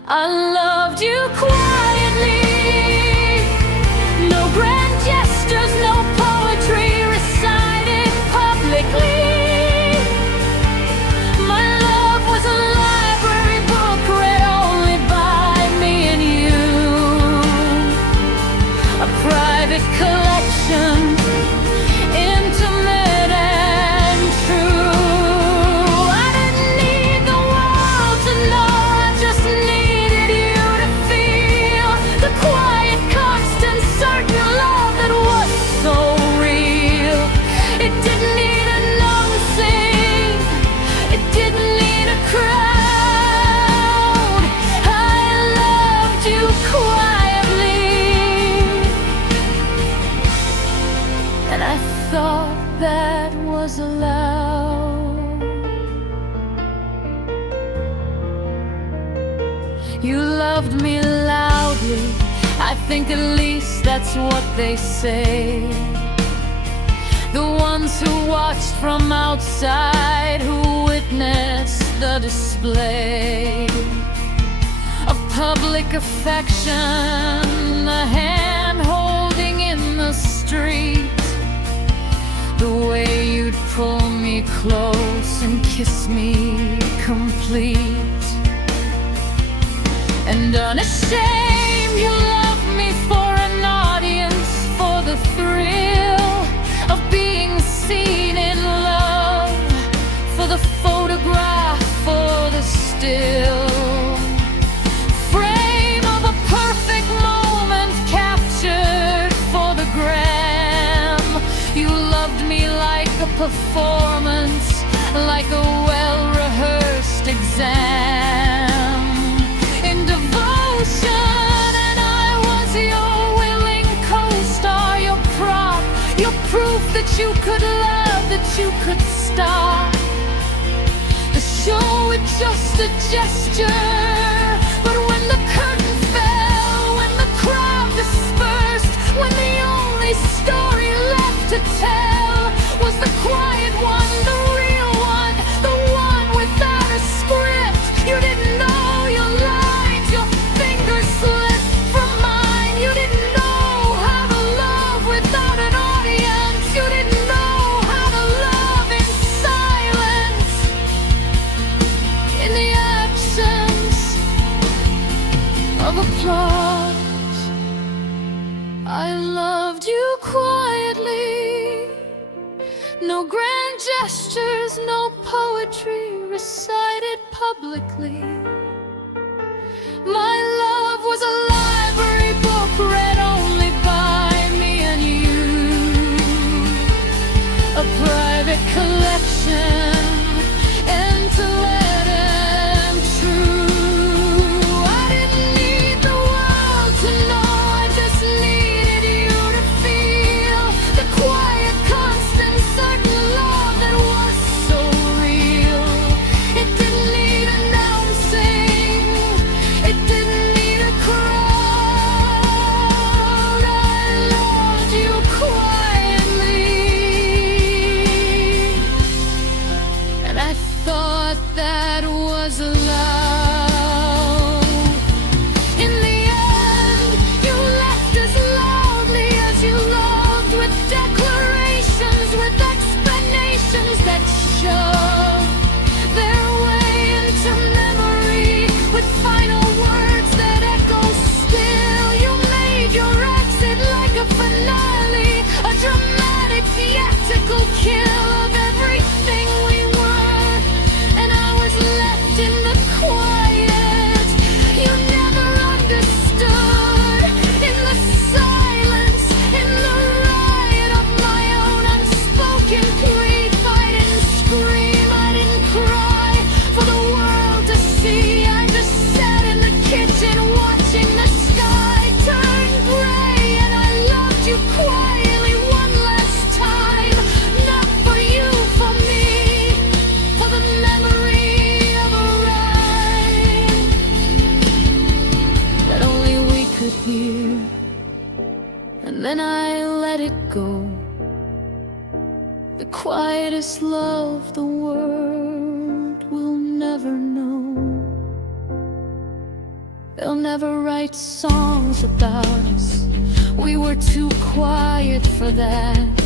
I loved you quietly, no grand gesture. private collection, intimate and true. I didn't need the world to know, I just needed you to feel the quiet, constant, certain love that was so real. It didn't need announcing, it didn't need a crowd. I loved you quietly, and I thought that was allowed. You loved me loudly, I think at least that's what they say. The ones who watched from outside, who witnessed the display of public affection, the hand holding in the street, the way you'd pull me close and kiss me complete. And unashamed, you love me for an audience, for the thrill of being seen in love, for the photograph, for the still frame of a perfect moment captured for the gram. You loved me like a performance, like a well-rehearsed exam. In devotion, and I was your willing co-star, your prop, your proof that you could love, that you could stop the show with just a gesture. But when the curtain fell, when the crowd dispersed, when the only story left to tell was the quiet one, the real one, the one without a script, you didn't know your lines, your fingers slipped from mine. You didn't know how to love without an audience. You didn't know how to love in silence, in the absence of applause. I loved you quietly, no grand gestures, no poetry recited publicly. My love was a library book read only by me and you, a private collection, intimate and true. I didn't need the world to know, I just needed you to feel the quiet, constant, certain love that was so real. It didn't need announcing, it didn't need a crowd. I loved you quietly, and I thought that was allowed. In the end, you left as loudly as you loved, with declarations, with explanations that showed their way into memory, with final words that echo still. You made your exit like a finale, a dramatic theatrical kill of everything we were, and I was left in the quiet. You never understood, in the silence, in the riot of my own unspoken plea. I didn't scream, I didn't cry for the world to see. I just sat in the kitchen watching the sky turn gray, and I loved you quietly one last time. Not for you, for me, for the memory of a rhyme that only we could hear. And then I let it go, the quietest love the world will never know. They'll never write songs about us, we were too quiet for that.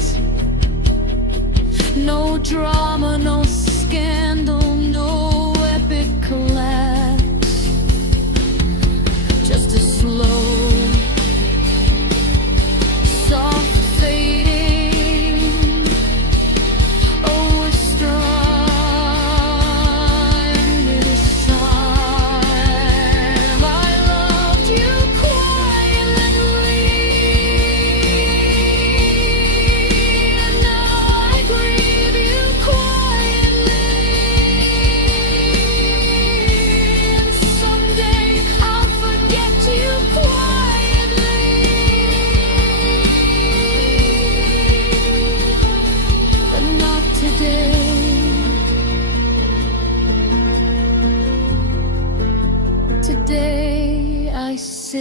No drama, no scandal, no epic collapse, just a slow, soft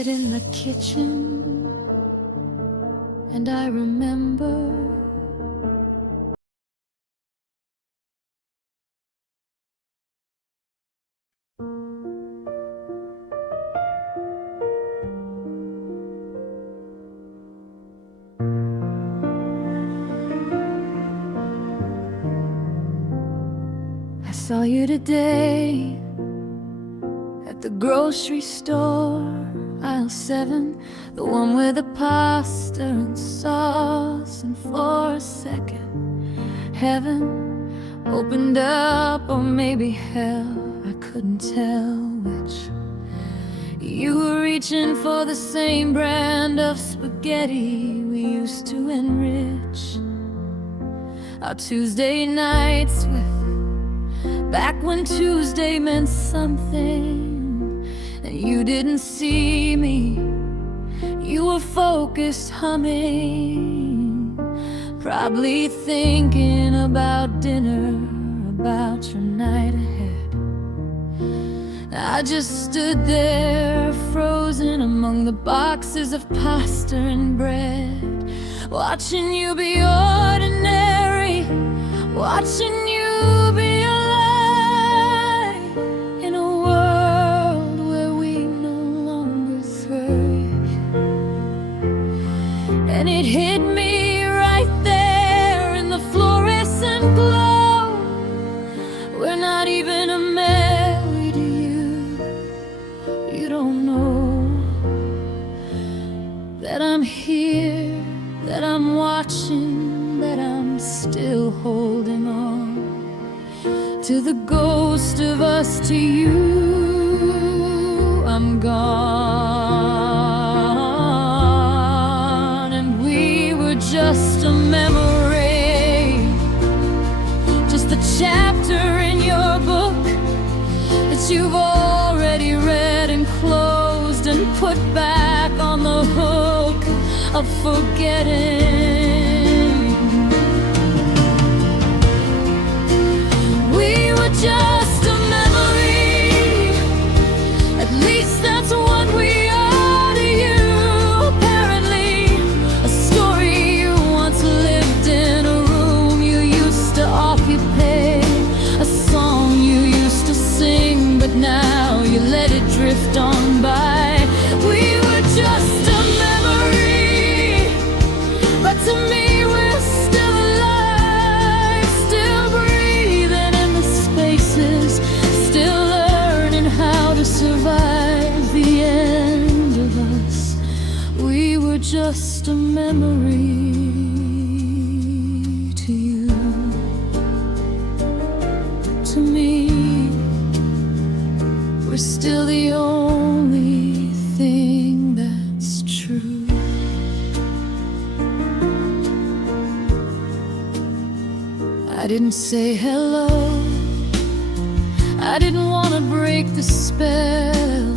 sit in the kitchen and I remember I saw you today at the grocery store, aisle 7, the one with the pasta and sauce. And for a second, heaven opened up, or maybe hell, I couldn't tell which. You were reaching for the same brand of spaghetti we used to enrich our Tuesday nights with, back when Tuesday meant something. And you didn't see me, you were focused humming, probably thinking about dinner, about your night ahead. I just stood there, frozen among the boxes of pasta and bread, watching you be ordinary, watching you be alive in a world where we no longer thrive. And it hit me right there in the fluorescent glow. We're not even married to you. You don't know that I'm here, that I'm watching, that I'm still holding on to the ghost of us. To you, I'm gone, and we were just a memory, just a chapter in your book that you've already read and closed and put back on the hook of forgetting. We were just a memory, at least that's what we are to you. Apparently, a story you once lived in, a room you used to occupy, a song you used to sing, but now you let it drift on by. We were just a memory, but to me we're still alive, still breathing in the spaces, still learning how to survive the end of us. We were just a memory to you, to me. We're still the only thing that's true. I didn't say hello, I didn't want to break the spell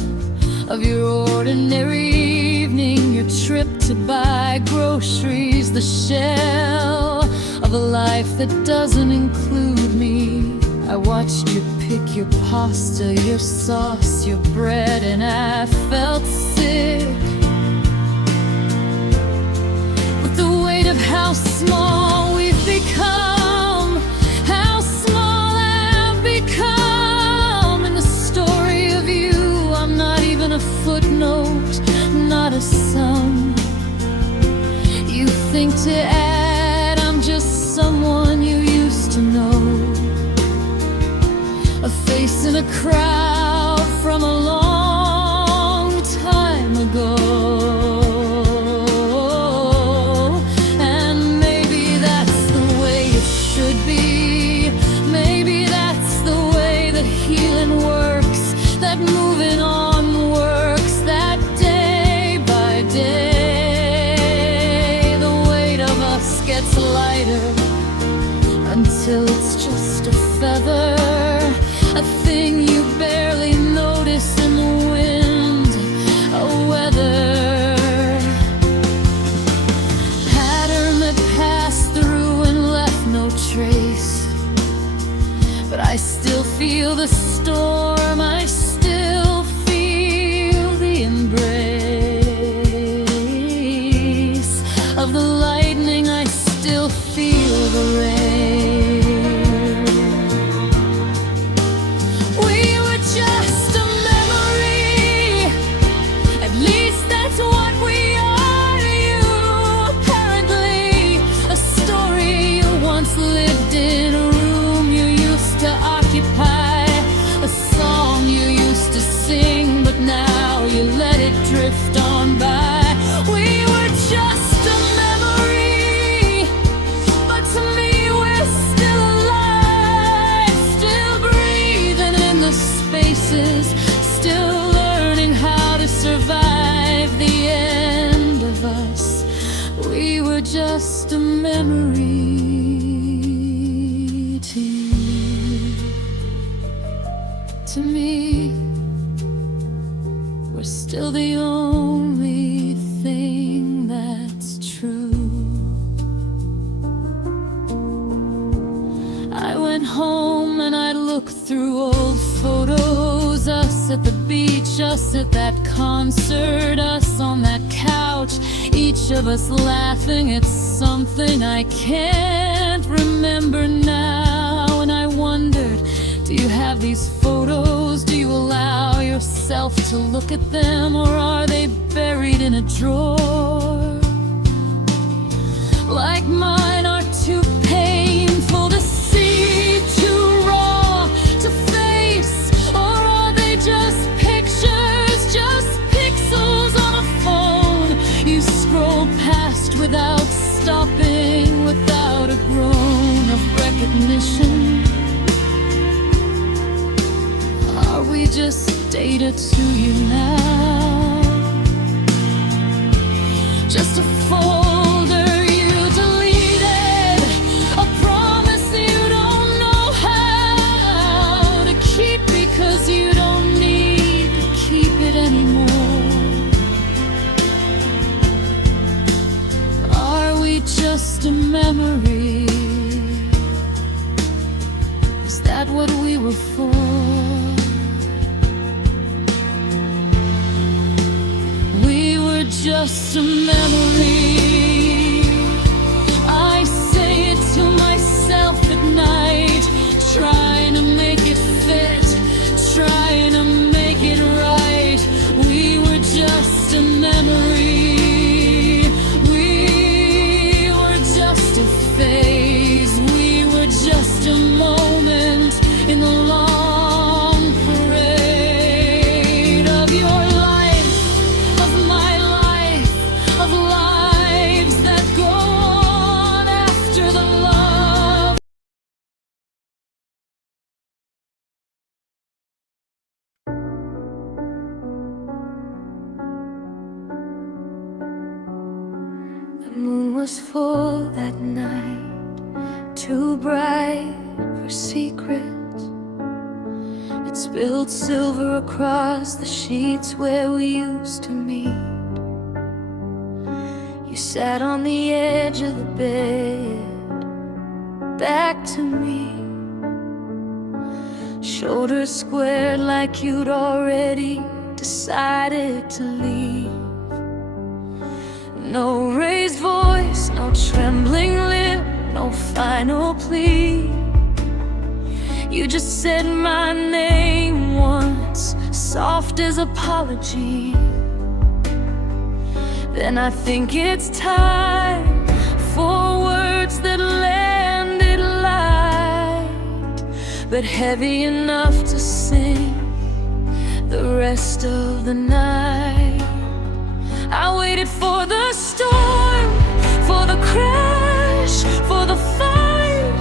of your ordinary evening, your trip to buy groceries, the shell of a life that doesn't include me. I watched you pick your pasta, your sauce, your bread, and I felt sick with the weight of how small we've become, how small I've become in the story of you. I'm not even a footnote, not a sum you think to add. I'm just someone you used to know, a face in a crowd from a long time ago. And maybe that's the way it should be, maybe that's the way that healing works, that moving on works, that day by day the weight of us gets lighter until it's just a feather, a thing you barely notice in the wind, a weather pattern that passed through and left no trace. But I still feel the storm, I still feel the embrace. the lightning, I still feel the rain. We were just a memory, at least that's what we are to you. Apparently, a story you once lived in, a room you used to occupy, a song you used to sing, but now you let it drift on by. We were just a memory, but to me we're still alive, still breathing in the spaces, still learning how to survive the end of us. We were just a memory to you. To me, we're still the only thing that's true. I went home and I looked through old photos, us at the beach, us at that concert, us on that couch, each of us laughing at something I can't remember now. And I wondered, do you have these photos? Do you allow yourself to look at them, or are they buried in a drawer? Like mine are too painful to see, too raw to face, or are they just pictures, just pixels on a phone you scroll past without stopping, without a groan of recognition? Are we just data to you now? Just a folder you deleted, a promise you don't know how to keep because you don't need to keep it anymore. Are we just a memory? Is that what we were for? Just a memory. I say it to myself at night, trying to make it fit, trying to make it right. We were just a memory. We were just a phase. We were just a moment in the long parade of your life, of my life, of lives that go on after the love. The moon was full that night, too bright for secrets. It spilled silver across the sheets where we used to meet. You sat on the edge of the bed, back to me, shoulders squared like you'd already decided to leave. No raised voice, no trembling lip, no final plea. You just said my name once, soft as apology. Then I think it's time for words that landed light, but heavy enough to sing the rest of the night. I waited for the storm, for the crash, for the fight,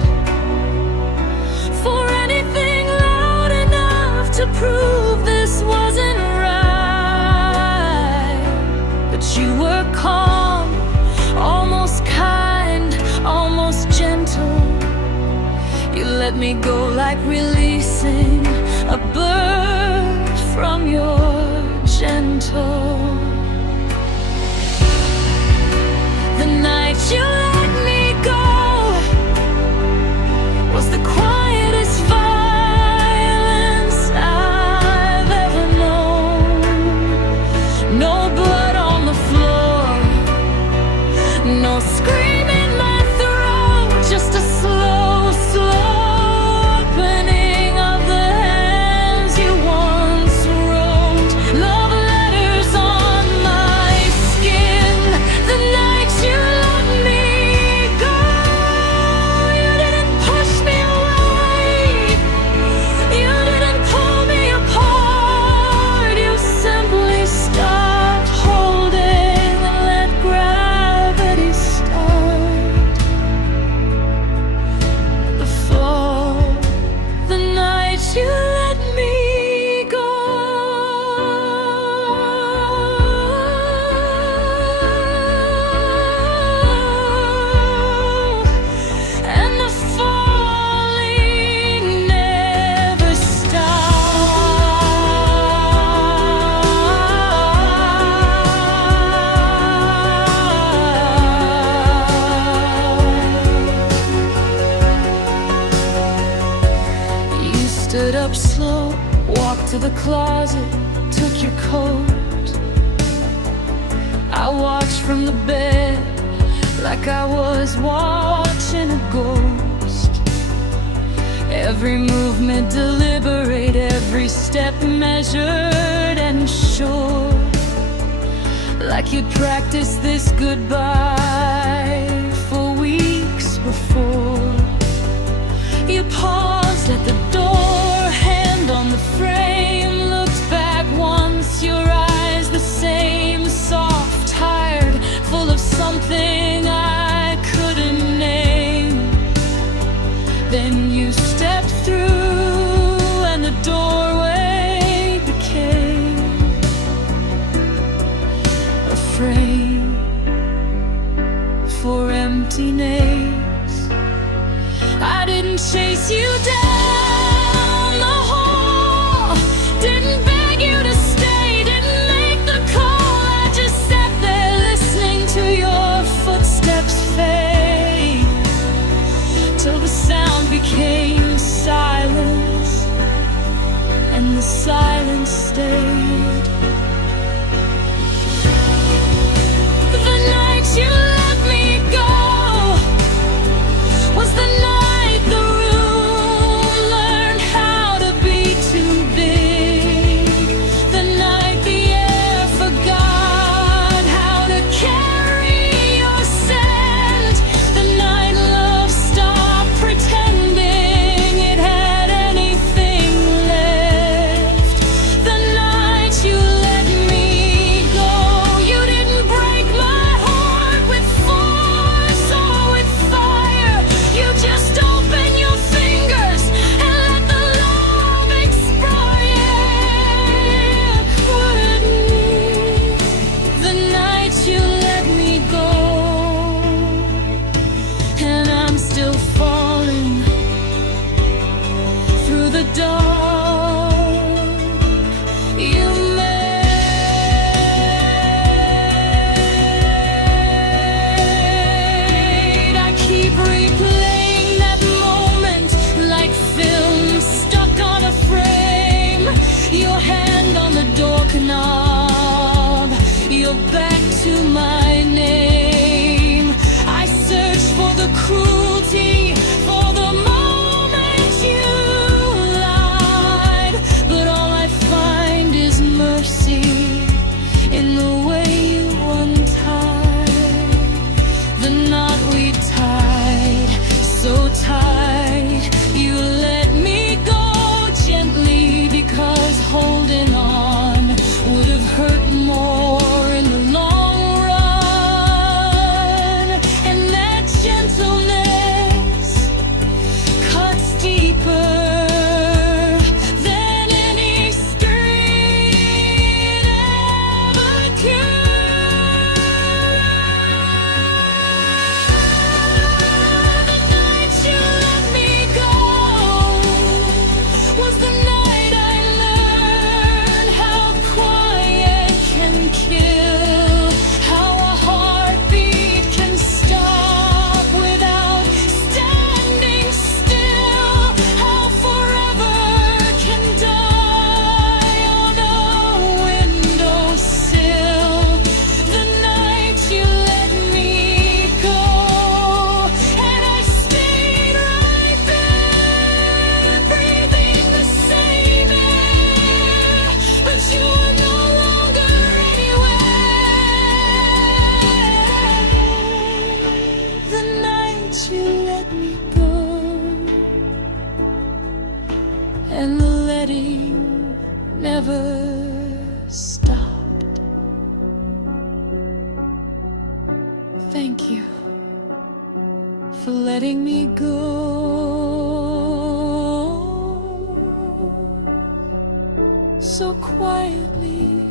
for anything loud enough to prove this wasn't right. But you were calm, almost kind, almost gentle. You let me go like releasing a bird from your gentle. The night you let me go was the quietest violence I've ever known. No blood on the floor, no no scream in my throat, just a slow, slow opening of the hands you once wrote. Love letters on my skin, the nights you let me go. You didn't push me away, you didn't pull me apart. You simply stopped holding and let gravity start. The fall, the nights you let me go. And the falling never stopped. You stood up slow, walked to the closet, took your coat. I watched from the bed like I was watching a ghost. Every movement deliberate, every step measured and sure, like you'd practiced this goodbye for weeks before. You paused at the door, hand on the frame, looked back once, your eyes the same, soft, tired, full of something I couldn't name. Then you stepped through and the doorway became a frame for empty names. I didn't chase you down the hall, didn't beg you to stay, didn't make the call. I just sat there listening to your footsteps fade, till the sound became silence, and the silence stayed. The night you let me go was the night the room learned how to be too big, the night the air forgot how to carry your scent, the night love stopped pretending it had anything left, the night you let me go. You didn't break my heart with Thank you for letting me go so quietly.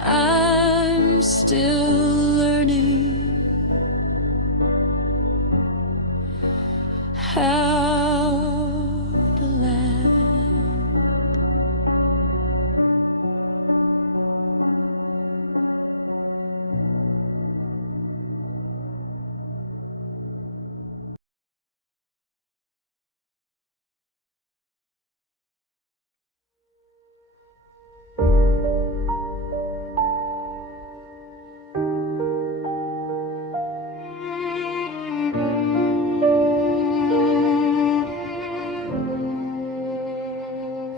I'm still learning how to land.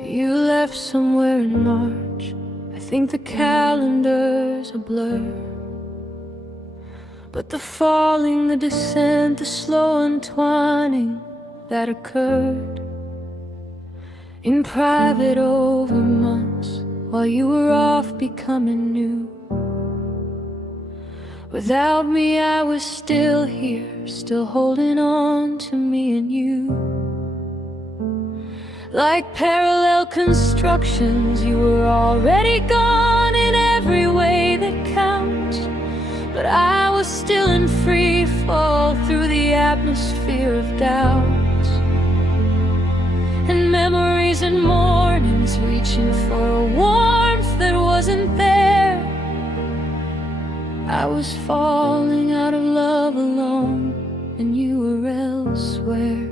You left somewhere in March. I think the calendar's a blur, but the falling, the descent, the slow untwining that occurred in private over months while you were off becoming new. Without me, I was still here, still holding on to me and you. Like parallel constructions, you were already gone in every way that counts, but I was still in free fall through the atmosphere of doubt, and memories and mornings reaching for a warmth that wasn't there. I was falling out of love alone, and you were elsewhere.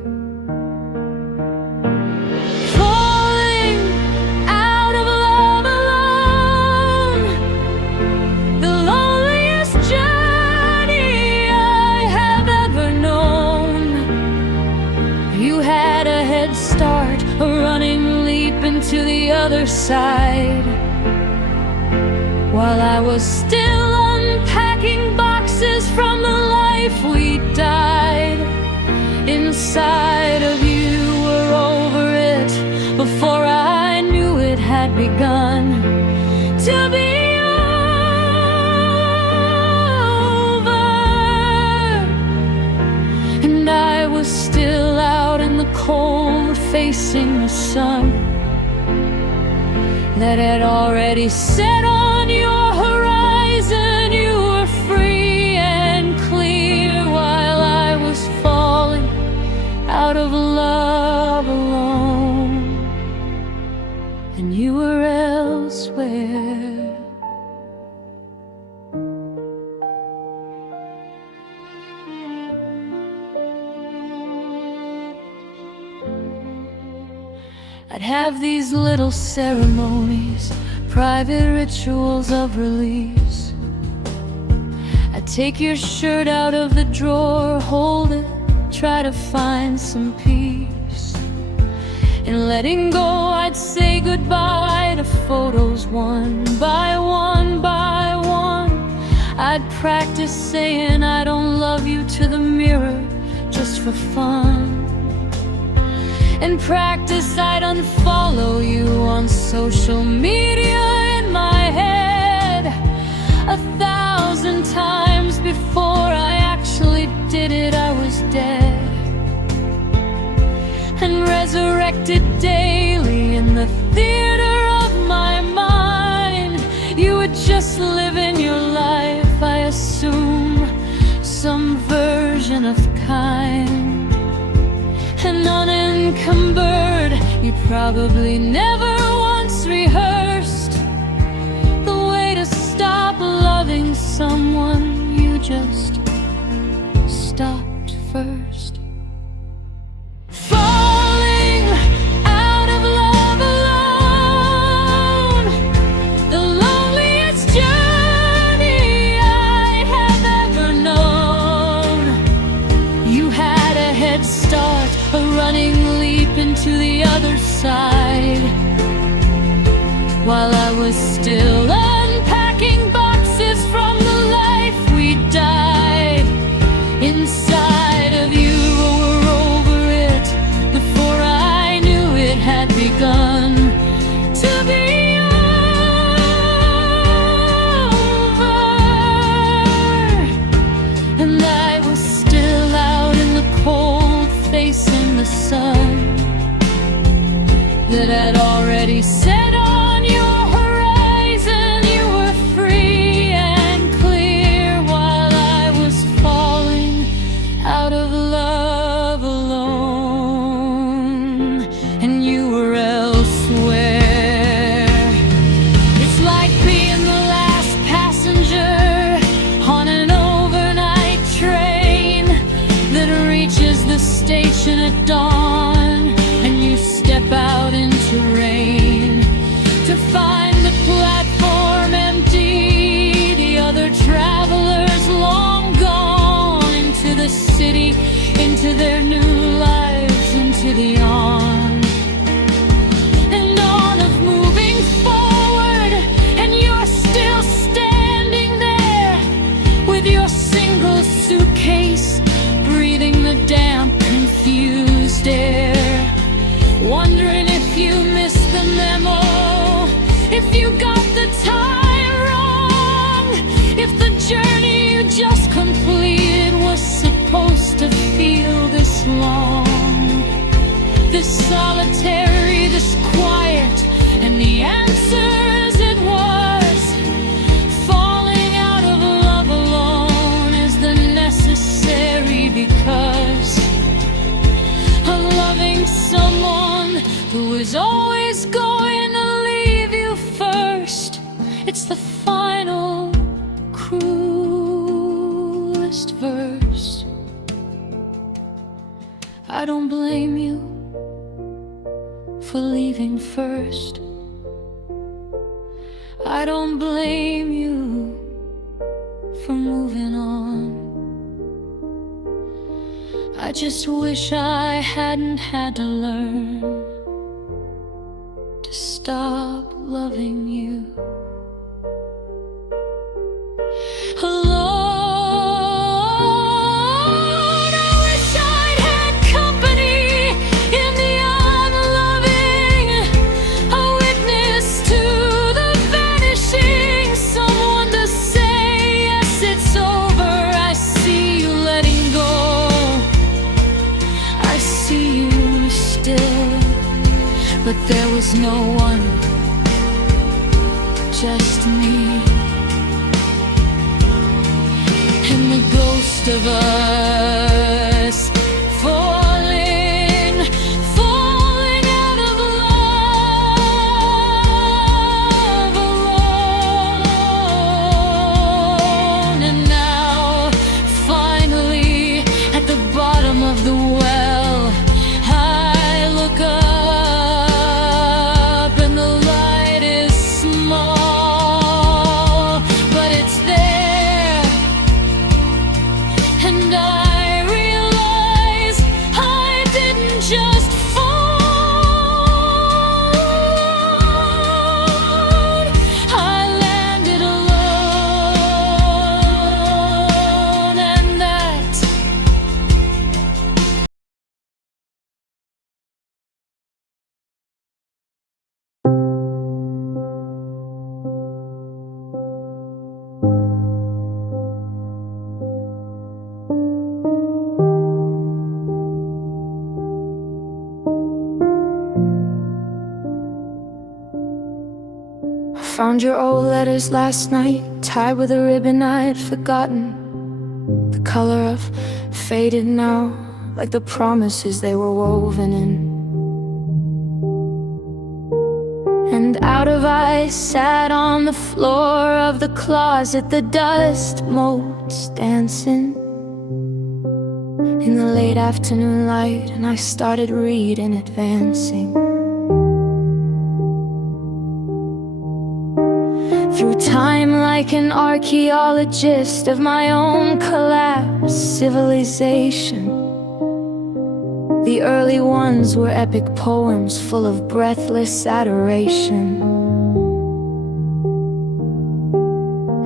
Start a running leap into the other side, while I was still unpacking boxes from the life we died. Inside of you were over it before I knew it had begun to be over, and I was still out in the cold facing the sun that had already set on your horizon. You were free and clear while I was falling out of love alone, and you were elsewhere. I'd have these little ceremonies, private rituals of release. I'd take your shirt out of the drawer, hold it, try to find some peace. In letting go, I'd say goodbye to photos one by one by one. I'd practice saying I don't love you to the mirror just for fun. And practice I'd unfollow you on social media in my head 1,000 times before I actually did it. I was dead and resurrected daily in the theater of my mind. You were just living your life, I assume, some version of kind. And unencumbered, you probably never once rehearsed the way to stop loving someone. You just stopped first. Falling out of love alone, the loneliest journey I have ever known. You had a head start, a running leap into the other side, while I was still unpacking boxes from the life we died. Inside of you were over it before I knew it had begun to be over, that had already set on your horizon. You were free and clear while I was falling out of love alone, and you were elsewhere. It's like being the last passenger on an overnight train that reaches the station at dawn, and you step out into rain to find the platform empty, the other travelers long gone into the city, into their new lives, into the on and on of moving forward. And you're still standing there with your single suitcase, breathing the damp, confused air, wondering if you missed the memo, if you got the time wrong, if the journey you just completed was supposed to feel this long, this solitary, this quiet. And the answer is it was falling out of love alone is the necessary, because of loving someone who is always going to leave you first. It's the final, cruelest verse. I don't blame you for leaving first. I don't blame you for moving on. I just wish I hadn't had to learn to stop loving you alone. I wish I'd had company in the unloving, a witness to the vanishing, someone to say yes, it's over. I see you letting go, I see you still, but there was no one, just me, and the ghost of us falling, falling out of love alone. And now, finally, at the bottom of the well, I look up and the light is small, but it's there, and I realize I didn't just fall, I landed alone, and that found your old letters last night, tied with a ribbon I'd forgotten. The color of faded now, like the promises they were woven in. And out of eyes sat on the floor of the closet, the dust motes dancing in the late afternoon light, and I started reading, advancing through time like an archaeologist of my own collapsed civilization. The early ones were epic poems full of breathless adoration.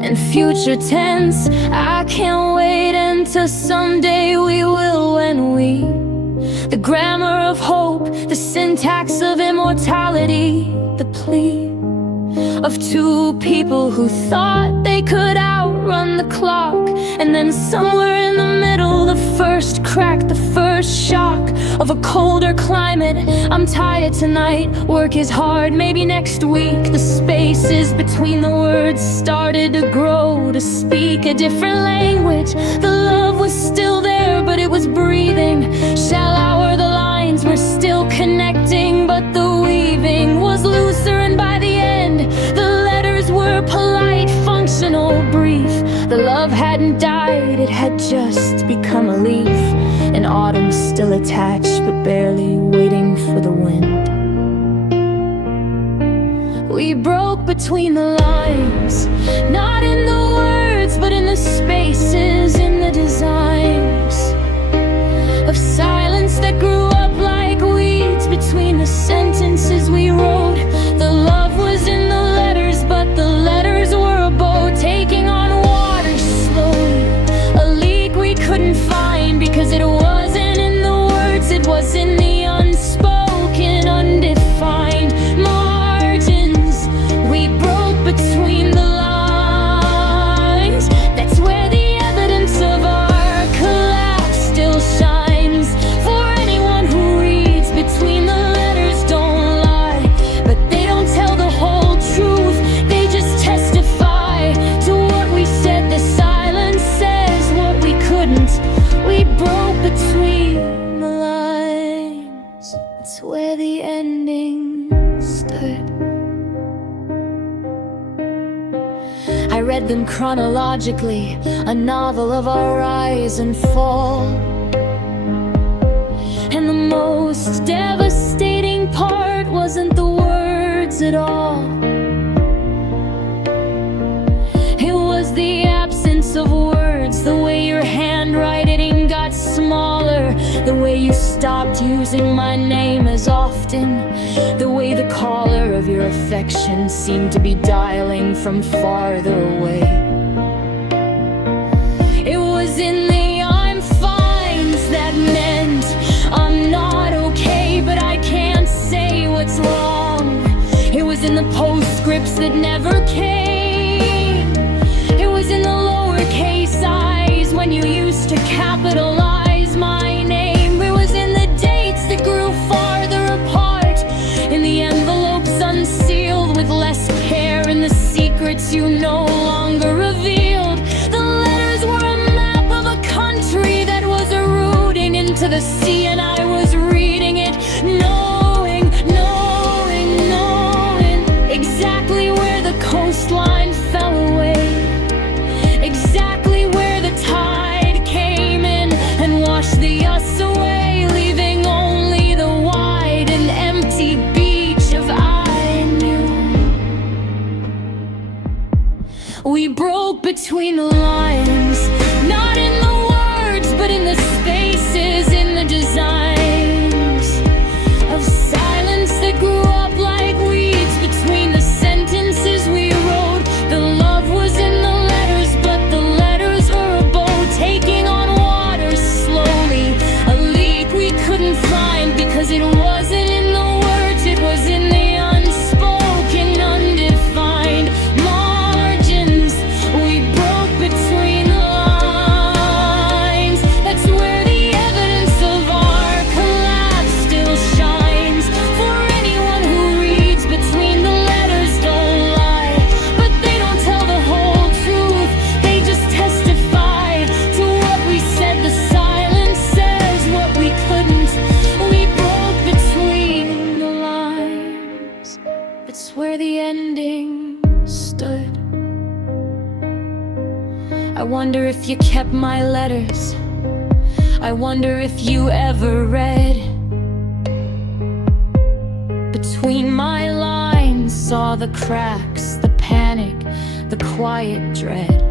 And future tense, I can't wait until someday we will, when we, the grammar of hope, the syntax of immortality, the plea of two people who thought they could outrun the clock. And then somewhere in the middle, the first crack, the first first shock of a colder climate. I'm tired tonight, work is hard, maybe next week. The spaces between the words started to grow, to speak a different language. The love was still there, but it was breathing shallower. The lines were still connecting, but the weaving was looser. And by the end, the letters were polite, functional, brief. The love hadn't died, it had just become a leaf. And autumn still attached, but barely waiting for the wind. We broke between the lines, not in the words, but in the spaces, in the designs of silence that grew up like weeds between the sentences we wrote. The love was in the letters, but the letters were a boat taking on water slowly. A leak we couldn't find because it wasn't in the words, it was in the unspoken, undefined margins. We broke between the lines. That's where the evidence of our collapse still shines. For anyone who reads between the letters, don't lie, but they don't tell the whole truth. They just testify to what we said. The silence says what we couldn't. We broke between the lines. It's where the ending stood. I read them chronologically, a novel of our rise and fall. And the most devastating part wasn't the words at all. It was the absence of words, the way your handwriting got smaller, the way you stopped using my name as often, the way the caller of your affection seemed to be dialing from farther away. It was in the I'm fines that meant I'm not okay, but I can't say what's wrong. It was in the postscripts that never came. It was in the lowercase i's when you used to capitalize my name. It was in the dates that grew farther apart, in the envelopes unsealed with less care, in the secrets you no longer revealed. The letters were a map of a country that was eroding into the sea, and I was reading it, knowing exactly where the coastline fell away, exactly where the tide came in and washed the us away, leaving only the wide and empty beach of I knew. We broke between the lines, not in the words, but in the spaces, in the designs of silence that grew up like weeds between the sentences we wrote. The love was in the letters, but the letters were a boat taking on water slowly. A leak we couldn't find because it wasn't in the words, it was in the unspoken, undefined margins. We broke between the lines. That's where the evidence of our collapse still shines. For anyone who reads between the letters, don't lie, but they don't tell the whole truth. They just testify to what we said. The silence says what we couldn't. We broke between the lines. It's where the ending stood. I wonder if you kept my letters. I wonder if you ever read between my lines, saw the cracks, the panic, the quiet dread.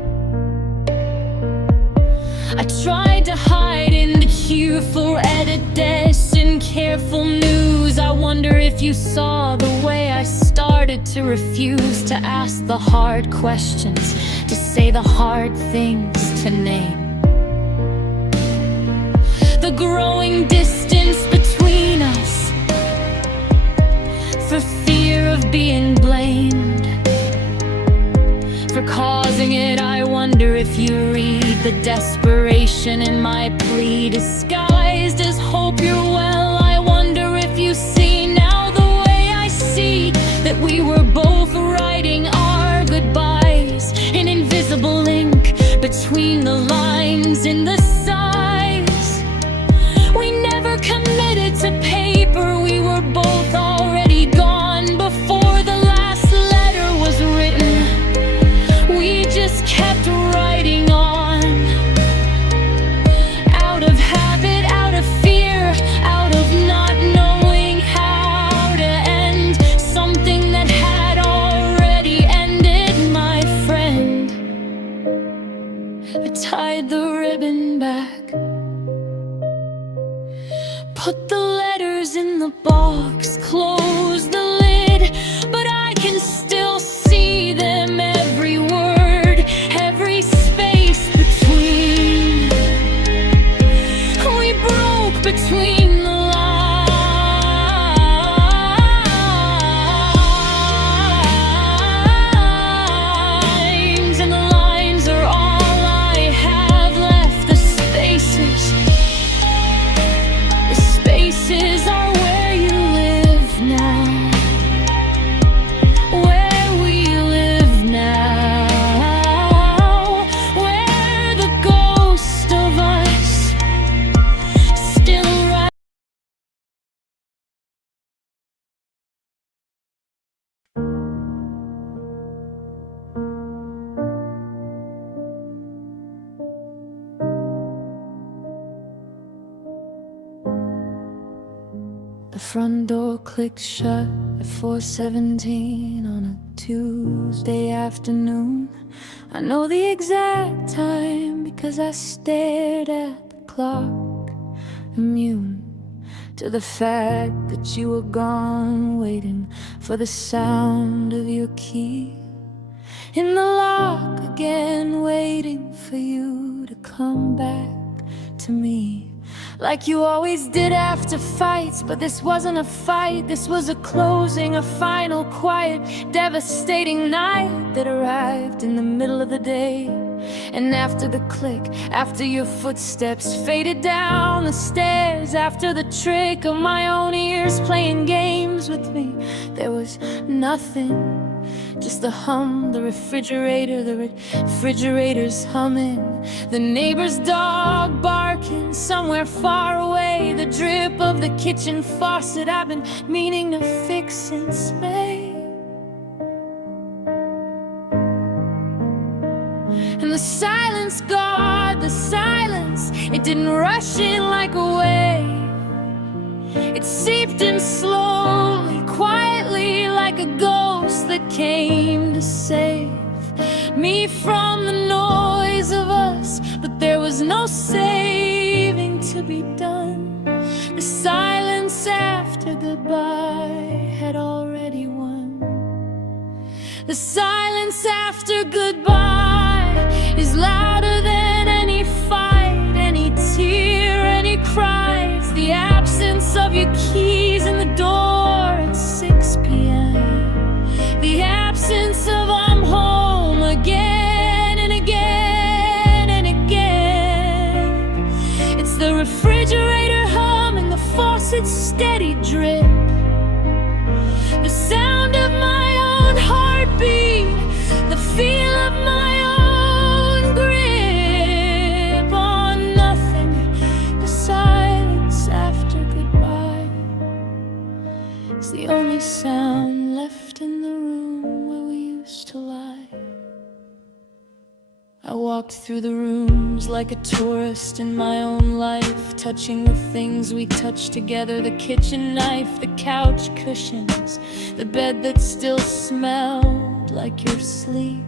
I tried to hide in the cheerful edit desk and careful news. I wonder if you saw the way I started to refuse to ask the hard questions, to say the hard things, to name the growing distance between us, for fear of being blamed for causing it. I wonder if you read The desperation in my plea disguised as hope you're well. I wonder if you see now the way I see, that we were both writing our goodbyes in invisible ink between the lines in the sighs. We never committed to paper, we were both already gone before the last letter was written. We just kept writing on, out of habit, out of fear, out of not knowing how to end something that had already ended, my friend. I tied the ribbon back, put the letters in the box, closed the lid, but I can still see them, every word, every space between. We broke between the lines, and the lines are all I have left. The spaces are where you live now, where we live now, where the ghost of us still rides. The front door clicked shut at 4:17 on a Tuesday afternoon. I know the exact time because I stared at the clock, immune to the fact that you were gone, waiting for the sound of your key in the lock again, waiting for you to come back to me. Like you always did after fights, but this wasn't a fight, this was a closing, a final, quiet, devastating night that arrived in the middle of the day. And after the click, after your footsteps faded down the stairs, after the trick of my own ears playing games with me, there was nothing, just the hum, the refrigerator's humming, the neighbor's dog barking somewhere far away, the drip of the kitchen faucet I've been meaning to fix since May. And the silence, God, the silence, it didn't rush in like a wave. It seeped in slowly, quietly, like a ghost that came to save me from the noise of us. But there was no saving to be done. The silence after goodbye had already won. The silence after goodbye is louder than any fight, any tear, any cries. The absence of your keys in the door at 6 p.m. The absence of I'm home again and again and again. It's the refrigerator hum and the faucet's steady drip, the sound of my own heartbeat, the feel of my own grip on nothing. The silence after goodbye is the only sound left in the room where we used to lie. I walked through the rooms like a tourist in my own life, touching the things we touched together, the kitchen knife, the couch cushions, the bed that still smelled like your sleep.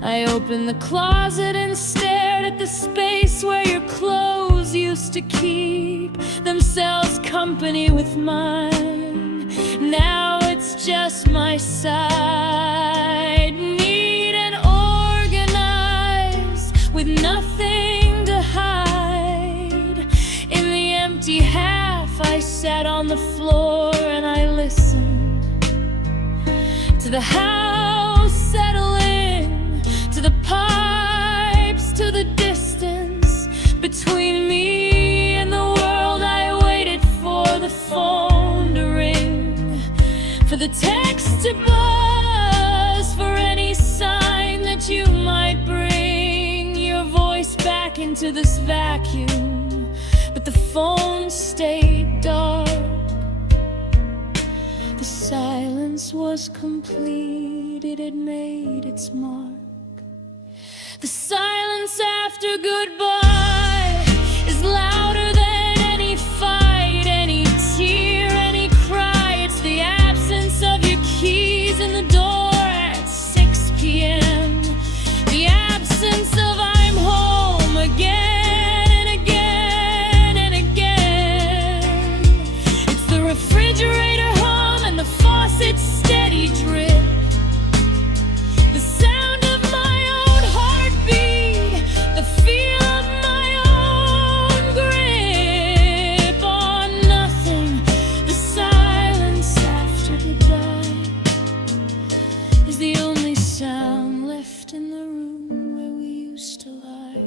I opened the closet and stared at the space where your clothes used to keep themselves company with mine. Now it's just my side, neat and organized, with nothing to hide. In the empty half, I sat on the floor and I listened to the house settle in, to the pipes, to the distance. the text to buzz for any sign that you might bring your voice back into this vacuum. But the phone stayed dark. The silence was complete, it had made its mark. The silence after goodbye is louder than any fight, any tear, any cry. It's the absence of your keys in the door at 6 p.m. The absence of I'm home again and again and again. It's the refrigerator hum and the faucet's steady drip. The sound of my own heartbeat, the feel of my own grip on nothing. The silence after goodbye is the only sound left in the room where we used to lie.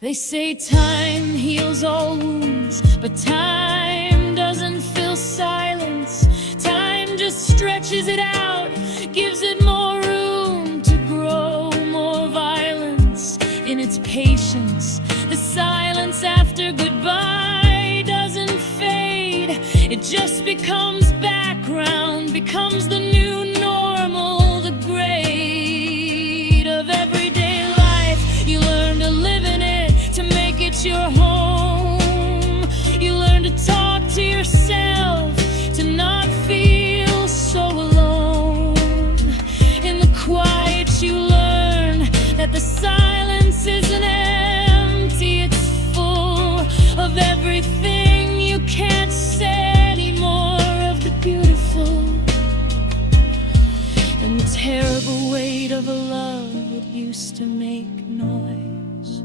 They say time heals all wounds, but time doesn't fill silence. Time just stretches it out, gives it more room to grow, more violence in its patience. The silence after goodbye doesn't fade, it just becomes background, becomes the new normal, the grade of everyday life. You learn to live in it, to make it your home. You learn to talk to yourself, to not feel so alone. In the quiet you learn that the silence isn't empty, it's full of everything you can't say anymore, of the beautiful and terrible weight of a love that used to make noise.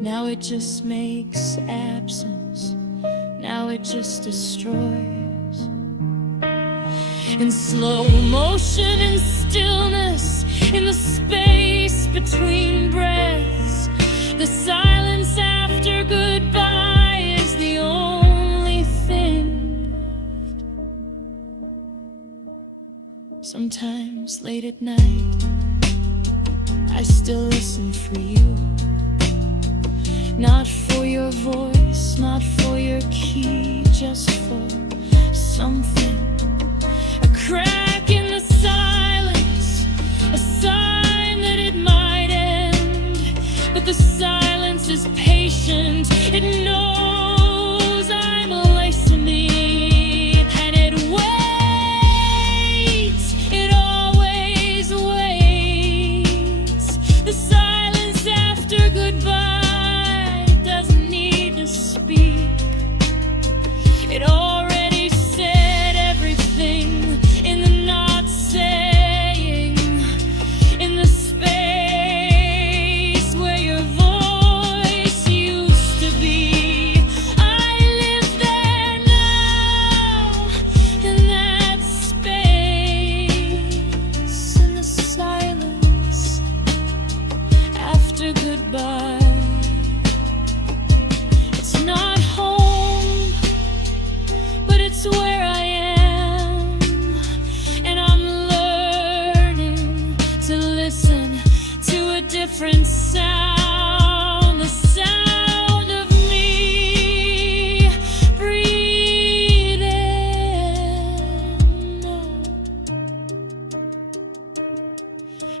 Now it just makes absence, now it just destroys. In slow motion, in stillness, in the space between breaths, the silence after goodbye is the only thing. Sometimes late at night, I still listen for you. Not for your voice, not for your key, just for something. A crack in the silence, a sign that it might end. But the silence is patient, it knows I'm listening. And it waits, it always waits. The silence after goodbye doesn't need to speak. It already said everything in the not saying, in the space where your voice used to be. I live there now, in that space, in the silence after goodbye. It's not home, but it's where I am, and I'm learning to listen to a different sound, the sound of me breathing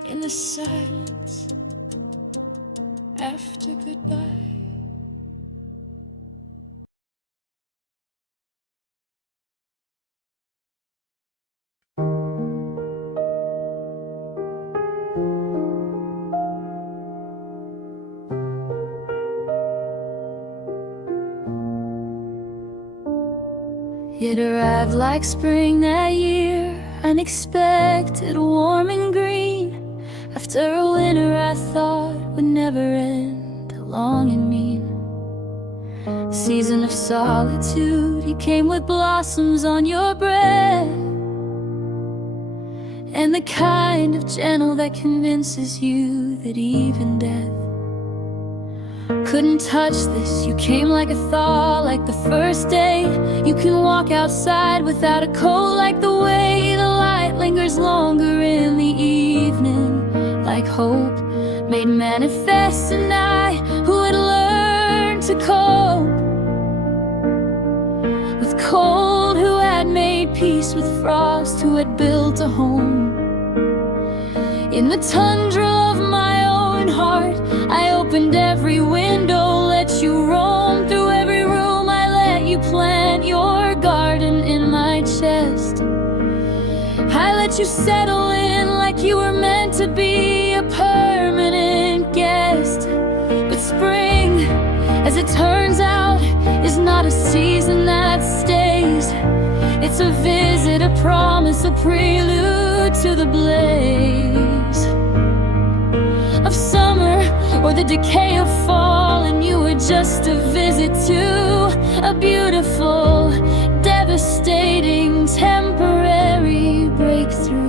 in the silence after goodbye. It arrived like spring that year, unexpected, warm and green. After a winter I thought would never end, long and mean. Season of solitude, you came with blossoms on your breath, and the kind of gentle that convinces you that even death Couldn't touch this, you came like a thaw, like the first day. You can walk outside without a coat, like the way the light lingers longer in the evening. Like hope made manifest, and I, who had learned to cope with cold, who had made peace with frost, who had built a home in the tundra of my own heart. I opened every window, let you roam through every room. I let you plant your garden in my chest. I let you settle in like you were meant to be a permanent guest. But spring, as it turns out, is not a season that stays. It's a visit, a promise, a prelude to the blaze of summer, or the decay of fall. And you were just a visit to a beautiful, devastating, temporary breakthrough.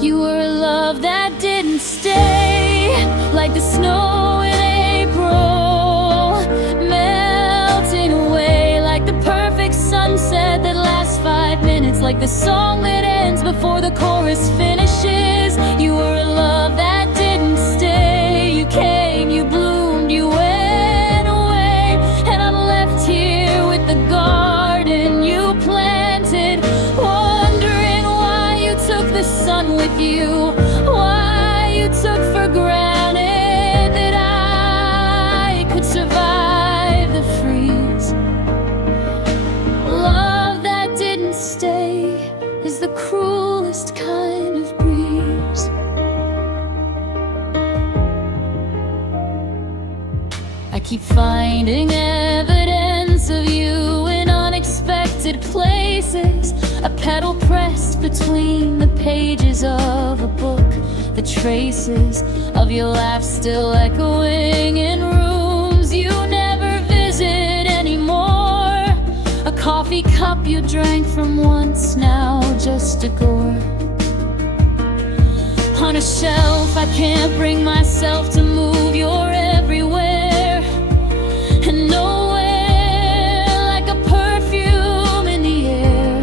You were a love that didn't stay, like the snow in April, melting away, like the perfect sunset that lasts 5 minutes, like the song that ends before the chorus finishes. You were a love that didn't stay. You came, you bloomed, you went away, and I'm left here with the garden you planted, wondering why you took the sun with you, why you took for granted that I could survive the freeze. Love that didn't stay is the cruelest kind of breeze. I keep finding evidence of you in unexpected places, a petal pressed between the pages of a book, the traces of your laugh still echoing in rooms you never visit anymore, a coffee cup you drank from once, now just a gore. On a shelf I can't bring myself to move, you're everywhere and nowhere, like a perfume in the air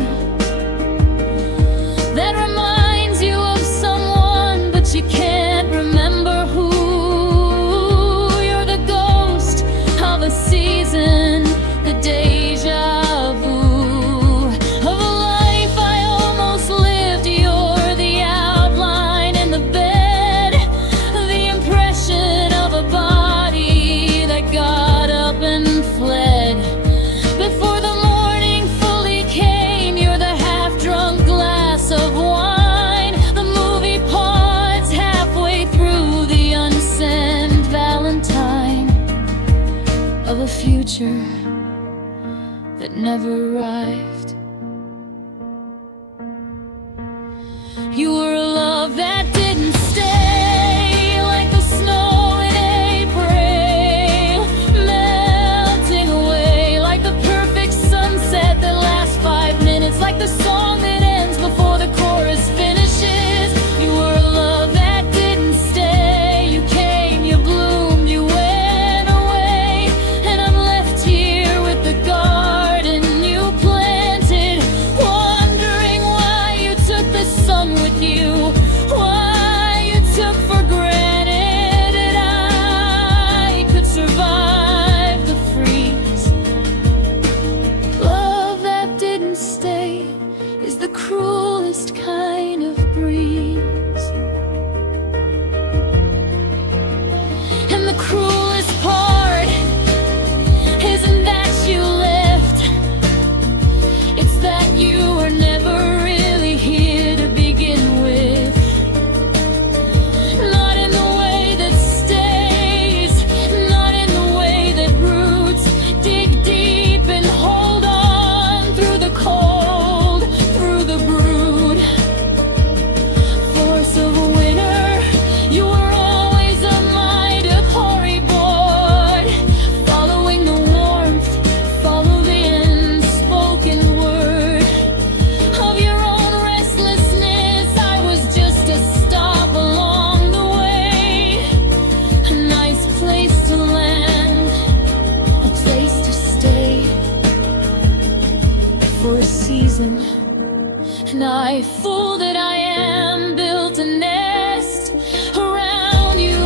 that reminds you of someone, but you can't remember who. You're the ghost of a season, the deja vu of a life I almost lived. You're the outline in the bed, the impression of a body that got up and fled before the morning fully came. You're the half-drunk glass of wine, the movie pause halfway through, the unsent valentine of a future that never arrived. You were a love that didn't stay, like the snow in April, melting away, like the perfect sunset that lasts 5 minutes, like the song that ends before the chorus finishes. You were a love that didn't stay. You came, you bloomed, you went away, and I'm left here with the garden you planted, And I, fool that I am, built a nest around you,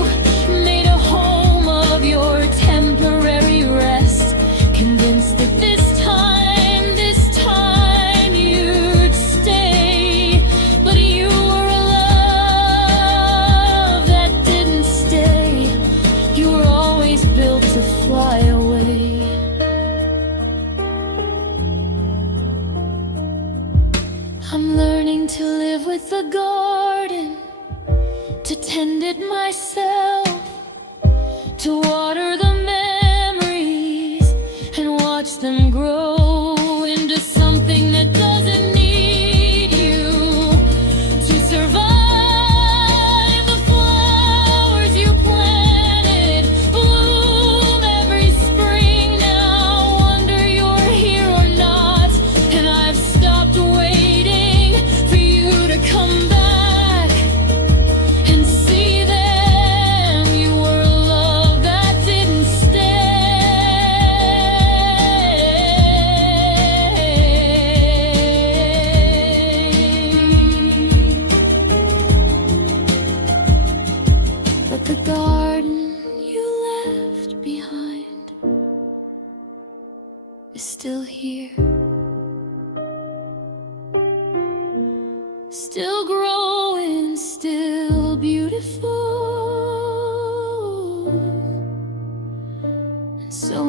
made a home of your temporary rest, convinced that this time you'd stay. But you were a love that didn't stay. You were always built to fly away. I'm learning to live with the garden, to tend it myself, to water the memories and watch them grow into something that doesn't need you to survive. The flowers you planted bloom every spring. Now wonder you're here or not, and I've stopped waiting for you to come back and see them. You were a love that didn't stay. But the garden you left behind is still here, still growing, still beautiful. And so